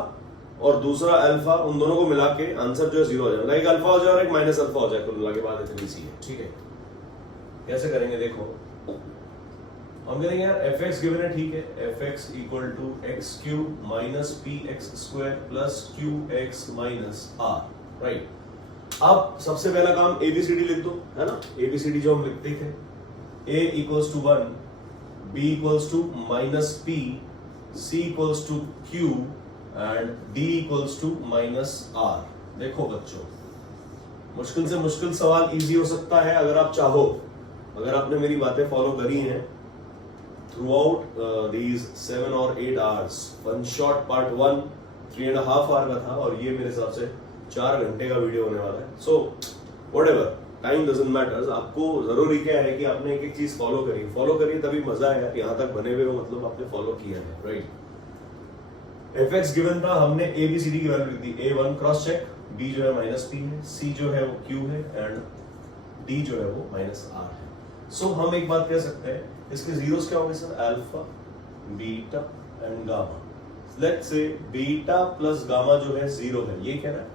और दूसरा अल्फा, उन दोनों को मिला के आंसर जो है 0 हो जाए, मतलब एक अल्फा हो जाए और एक माइनस अल्फा हो जाए, कुल मिला के बाद इतनी सी है। ठीक है, कैसे करेंगे देखो, हम करेंगे यार fx गिवन है, ठीक है, fx equal to x cube minus px square plus qx minus r, right. अब सबसे पहला काम ABCD लिख दो, है ना। ABCD जो हम लिखते थे, A equals to 1, B equals to minus P, C equals to Q and D equals to minus R। देखो बच्चों, मुश्किल से मुश्किल सवाल इजी हो सकता है अगर आप चाहो, अगर आपने मेरी बातें फॉलो करी हैं थ्रू आउट दीज 7 और 8 hours. One shot part 1 3.5 hour का था और ये मेरे हिसाब से 4 घंटे का वीडियो होने वाला है। So whatever, time doesn't matters. आपको जरूरी क्या है कि आपने एक एक चीज फॉलो करी तभी मजा आया। यहाँ तक बने हुए हो मतलब आपने फॉलो किया है, राइट। fx गिवन था, हमने ABCD की वैल्यू लिख दी, A1 क्रॉस चेक, B जो है माइनस P है, C जो है वो Q है एंड D जो है वो माइनस R है। सो हम एक बात कह सकते हैं, इसके जीरोस क्या होंगे sir, alpha, beta and gamma. Let's say beta plus gamma जो है 0 है, ये कह रहा है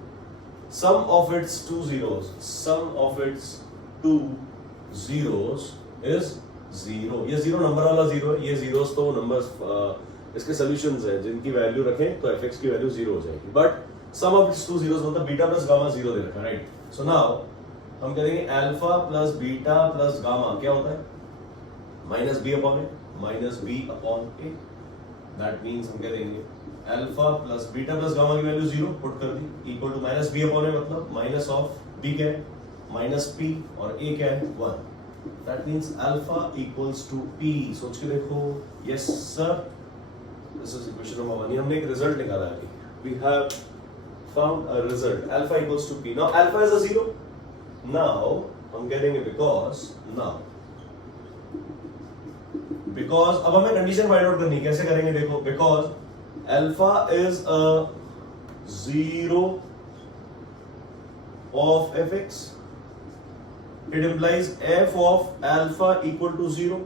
sum of its two zeros is 0। ये 0 नंबर वाला 0 है, ये जीरोस तो नंबर्स इसके सॉल्यूशंस हैं जिनकी वैल्यू रखें तो fx की वैल्यू 0 हो जाएगी, but sum of its two zeros मतलब बीटा प्लस गामा 0 दे रखा है, राइट। सो नाउ हम कहेंगे alpha plus beta plus gamma क्या होता है, minus B upon A. That means हम कह देंगे alpha plus beta plus gamma की वैल्यू 0 पुट कर दी equal to minus B upon A, मतलब माइनस ऑफ बी क्या है माइनस पी और ए क्या है 1। That means alpha equals to p. सोच के देखो, yes sir, this is equation number 1। हमने एक रिजल्ट निकाला है, we have found a result, alpha equals to p. Now alpha is a 0। Now हम कह देंगे बिकॉज अब हमें कंडीशन फाइंड आउट करनी, कैसे करेंगे देखो, because alpha is a 0 of fx, it implies f of alpha equal to 0,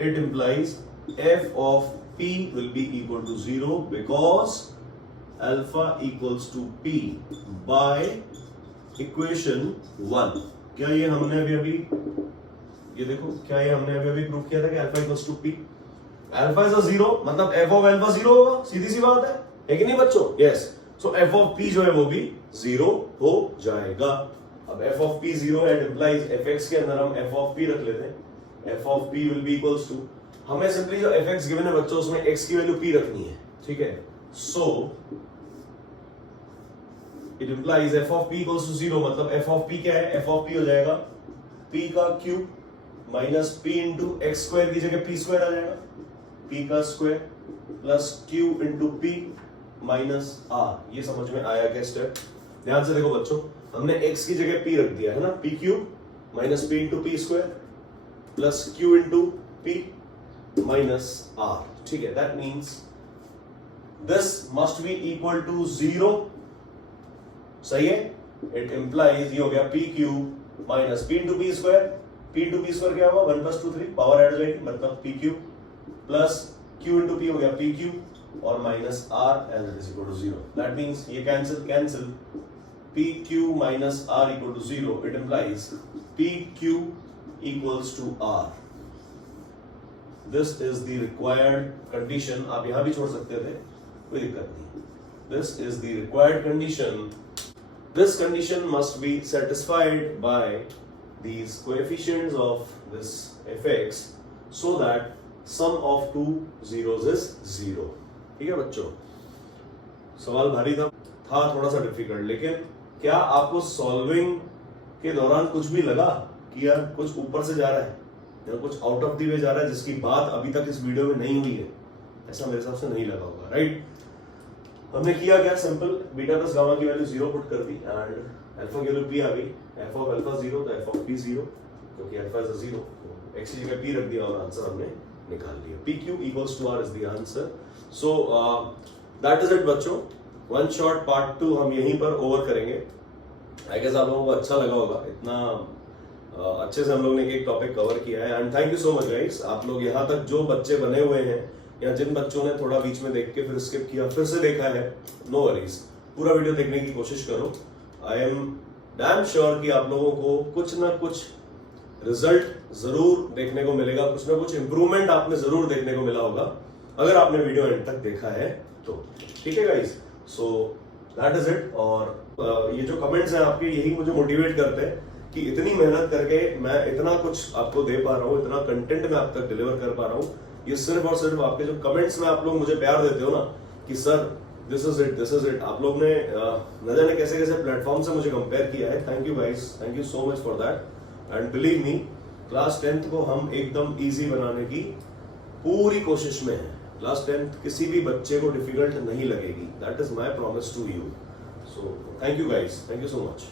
it implies f of p will be equal to 0 because alpha equals to p by equation 1। क्या ये हमने अभी ये देखो, क्या ये हमने अभी प्रूव किया था कि alpha equals to p, alpha is a 0 मतलब f of alpha 0 होगा, सीधी सी बात है कि नहीं बच्चों, yes. So f of p जो है वो भी 0 हो जाएगा। अब f of p 0 है, इंप्लाइज fx के अंदर हम f of p रख लेते हैं, f of p will be equals to, हमें सिंपली जो fx गिवन है बच्चों उसमें x की वैल्यू p रखनी है, ठीक है। So it implies f of p equals to 0, मतलब एफ ऑफ पी क्या है, एफ ऑफ पी हो जाएगा पी का cube minus p into x square की जगह पी स्क्वायर आ जाएगा, पी का square plus Q into p minus r. ये समझ में आया क्या स्टेप? ध्यान से देखो बच्चों, हमने x की जगह p रख दिया है ना, p cube minus p into p square plus Q into p minus r. ठीक है, that means this must be equal to 0। सही है, इट इंप्लाइज ये हो गया P cube minus p into p square, p into p square क्या हुआ 1 + 2 3, power add हो जाएगी, मतलब P cube plus Q into P हो गया पी क्यूब और minus R as it is equal to 0। That means ये cancel P Q minus R equal to 0, it implies P Q equals to R. This is the required condition. आप यहां भी छोड़ सकते थे, कोई दिक्कत नहीं। This is the required condition. This condition must be satisfied by these coefficients of this fx so that sum of two zeros is 0। ठीक है बच्चों, सवाल भारी था थोड़ा सा डिफिकल्ट, लेकिन क्या आपको सॉल्विंग के दौरान कुछ भी लगा कि यार कुछ ऊपर से जा रहा है या कुछ आउट ऑफ द वे जा रहा है जिसकी बात अभी तक इस वीडियो में नहीं हुई है? ऐसा मेरे हिसाब से नहीं लगा होगा, राइट? हमने किया क्या, सिंपल बीटा प्लस गामा की वैल्यू 0 पुट कर दी एंड अल्फा की वैल्यू p आ गई, f ऑफ अल्फा 0 तो f ऑफ p 0, क्योंकि अल्फा इज 0 तो x की जगह p रख दिया और आंसर हमने निकाल लिया। pq equals to r is the answer. So that is it बच्चों, वन शॉट पार्ट 2 हम यहीं पर ओवर करेंगे। आई गेस आप लोगों को अच्छा लगा होगा, इतना अच्छे से हम लोग ने एक टॉपिक कवर किया है and thank you so much guys. आप लोग यहाँ तक जो बच्चे बने हुए हैं या जिन बच्चों ने थोड़ा बीच में देख के फिर स्किप किया, फिर से देखा है, नो वरीज, पूरा वीडियो देखने की कोशिश करो। आई एम डैम श्योर कि आप लोगों को कुछ ना कुछ रिजल्ट जरूर देखने को मिलेगा, कुछ ना कुछ इंप्रूवमेंट आप में जरूर देखने को मिला होगा अगर आपने वीडियो एंड तक देखा है तो। ठीक है guys, so that is it. और ये जो कमेंट्स हैं आपके, यही मुझे मोटिवेट करते हैं कि इतनी मेहनत करके मैं इतना कुछ आपको दे पा रहा हूँ, इतना कंटेंट मैं आप तक डिलीवर कर पा रहा हूँ। ये सिर्फ और सिर्फ आपके जो कमेंट्स में आप लोग मुझे प्यार देते हो ना कि सर दिस इज इट। आप लोग ने न जाने कैसे कैसे प्लेटफॉर्म से मुझे कंपेयर किया है। Thank you guys, thank you so much for that and believe me, class 10th को हम एकदम इजी बनाने की पूरी कोशिश में हैं। क्लास 10th किसी भी बच्चे को डिफिकल्ट नहीं लगेगी, that is my promise to you. So thank you guys, thank you so much.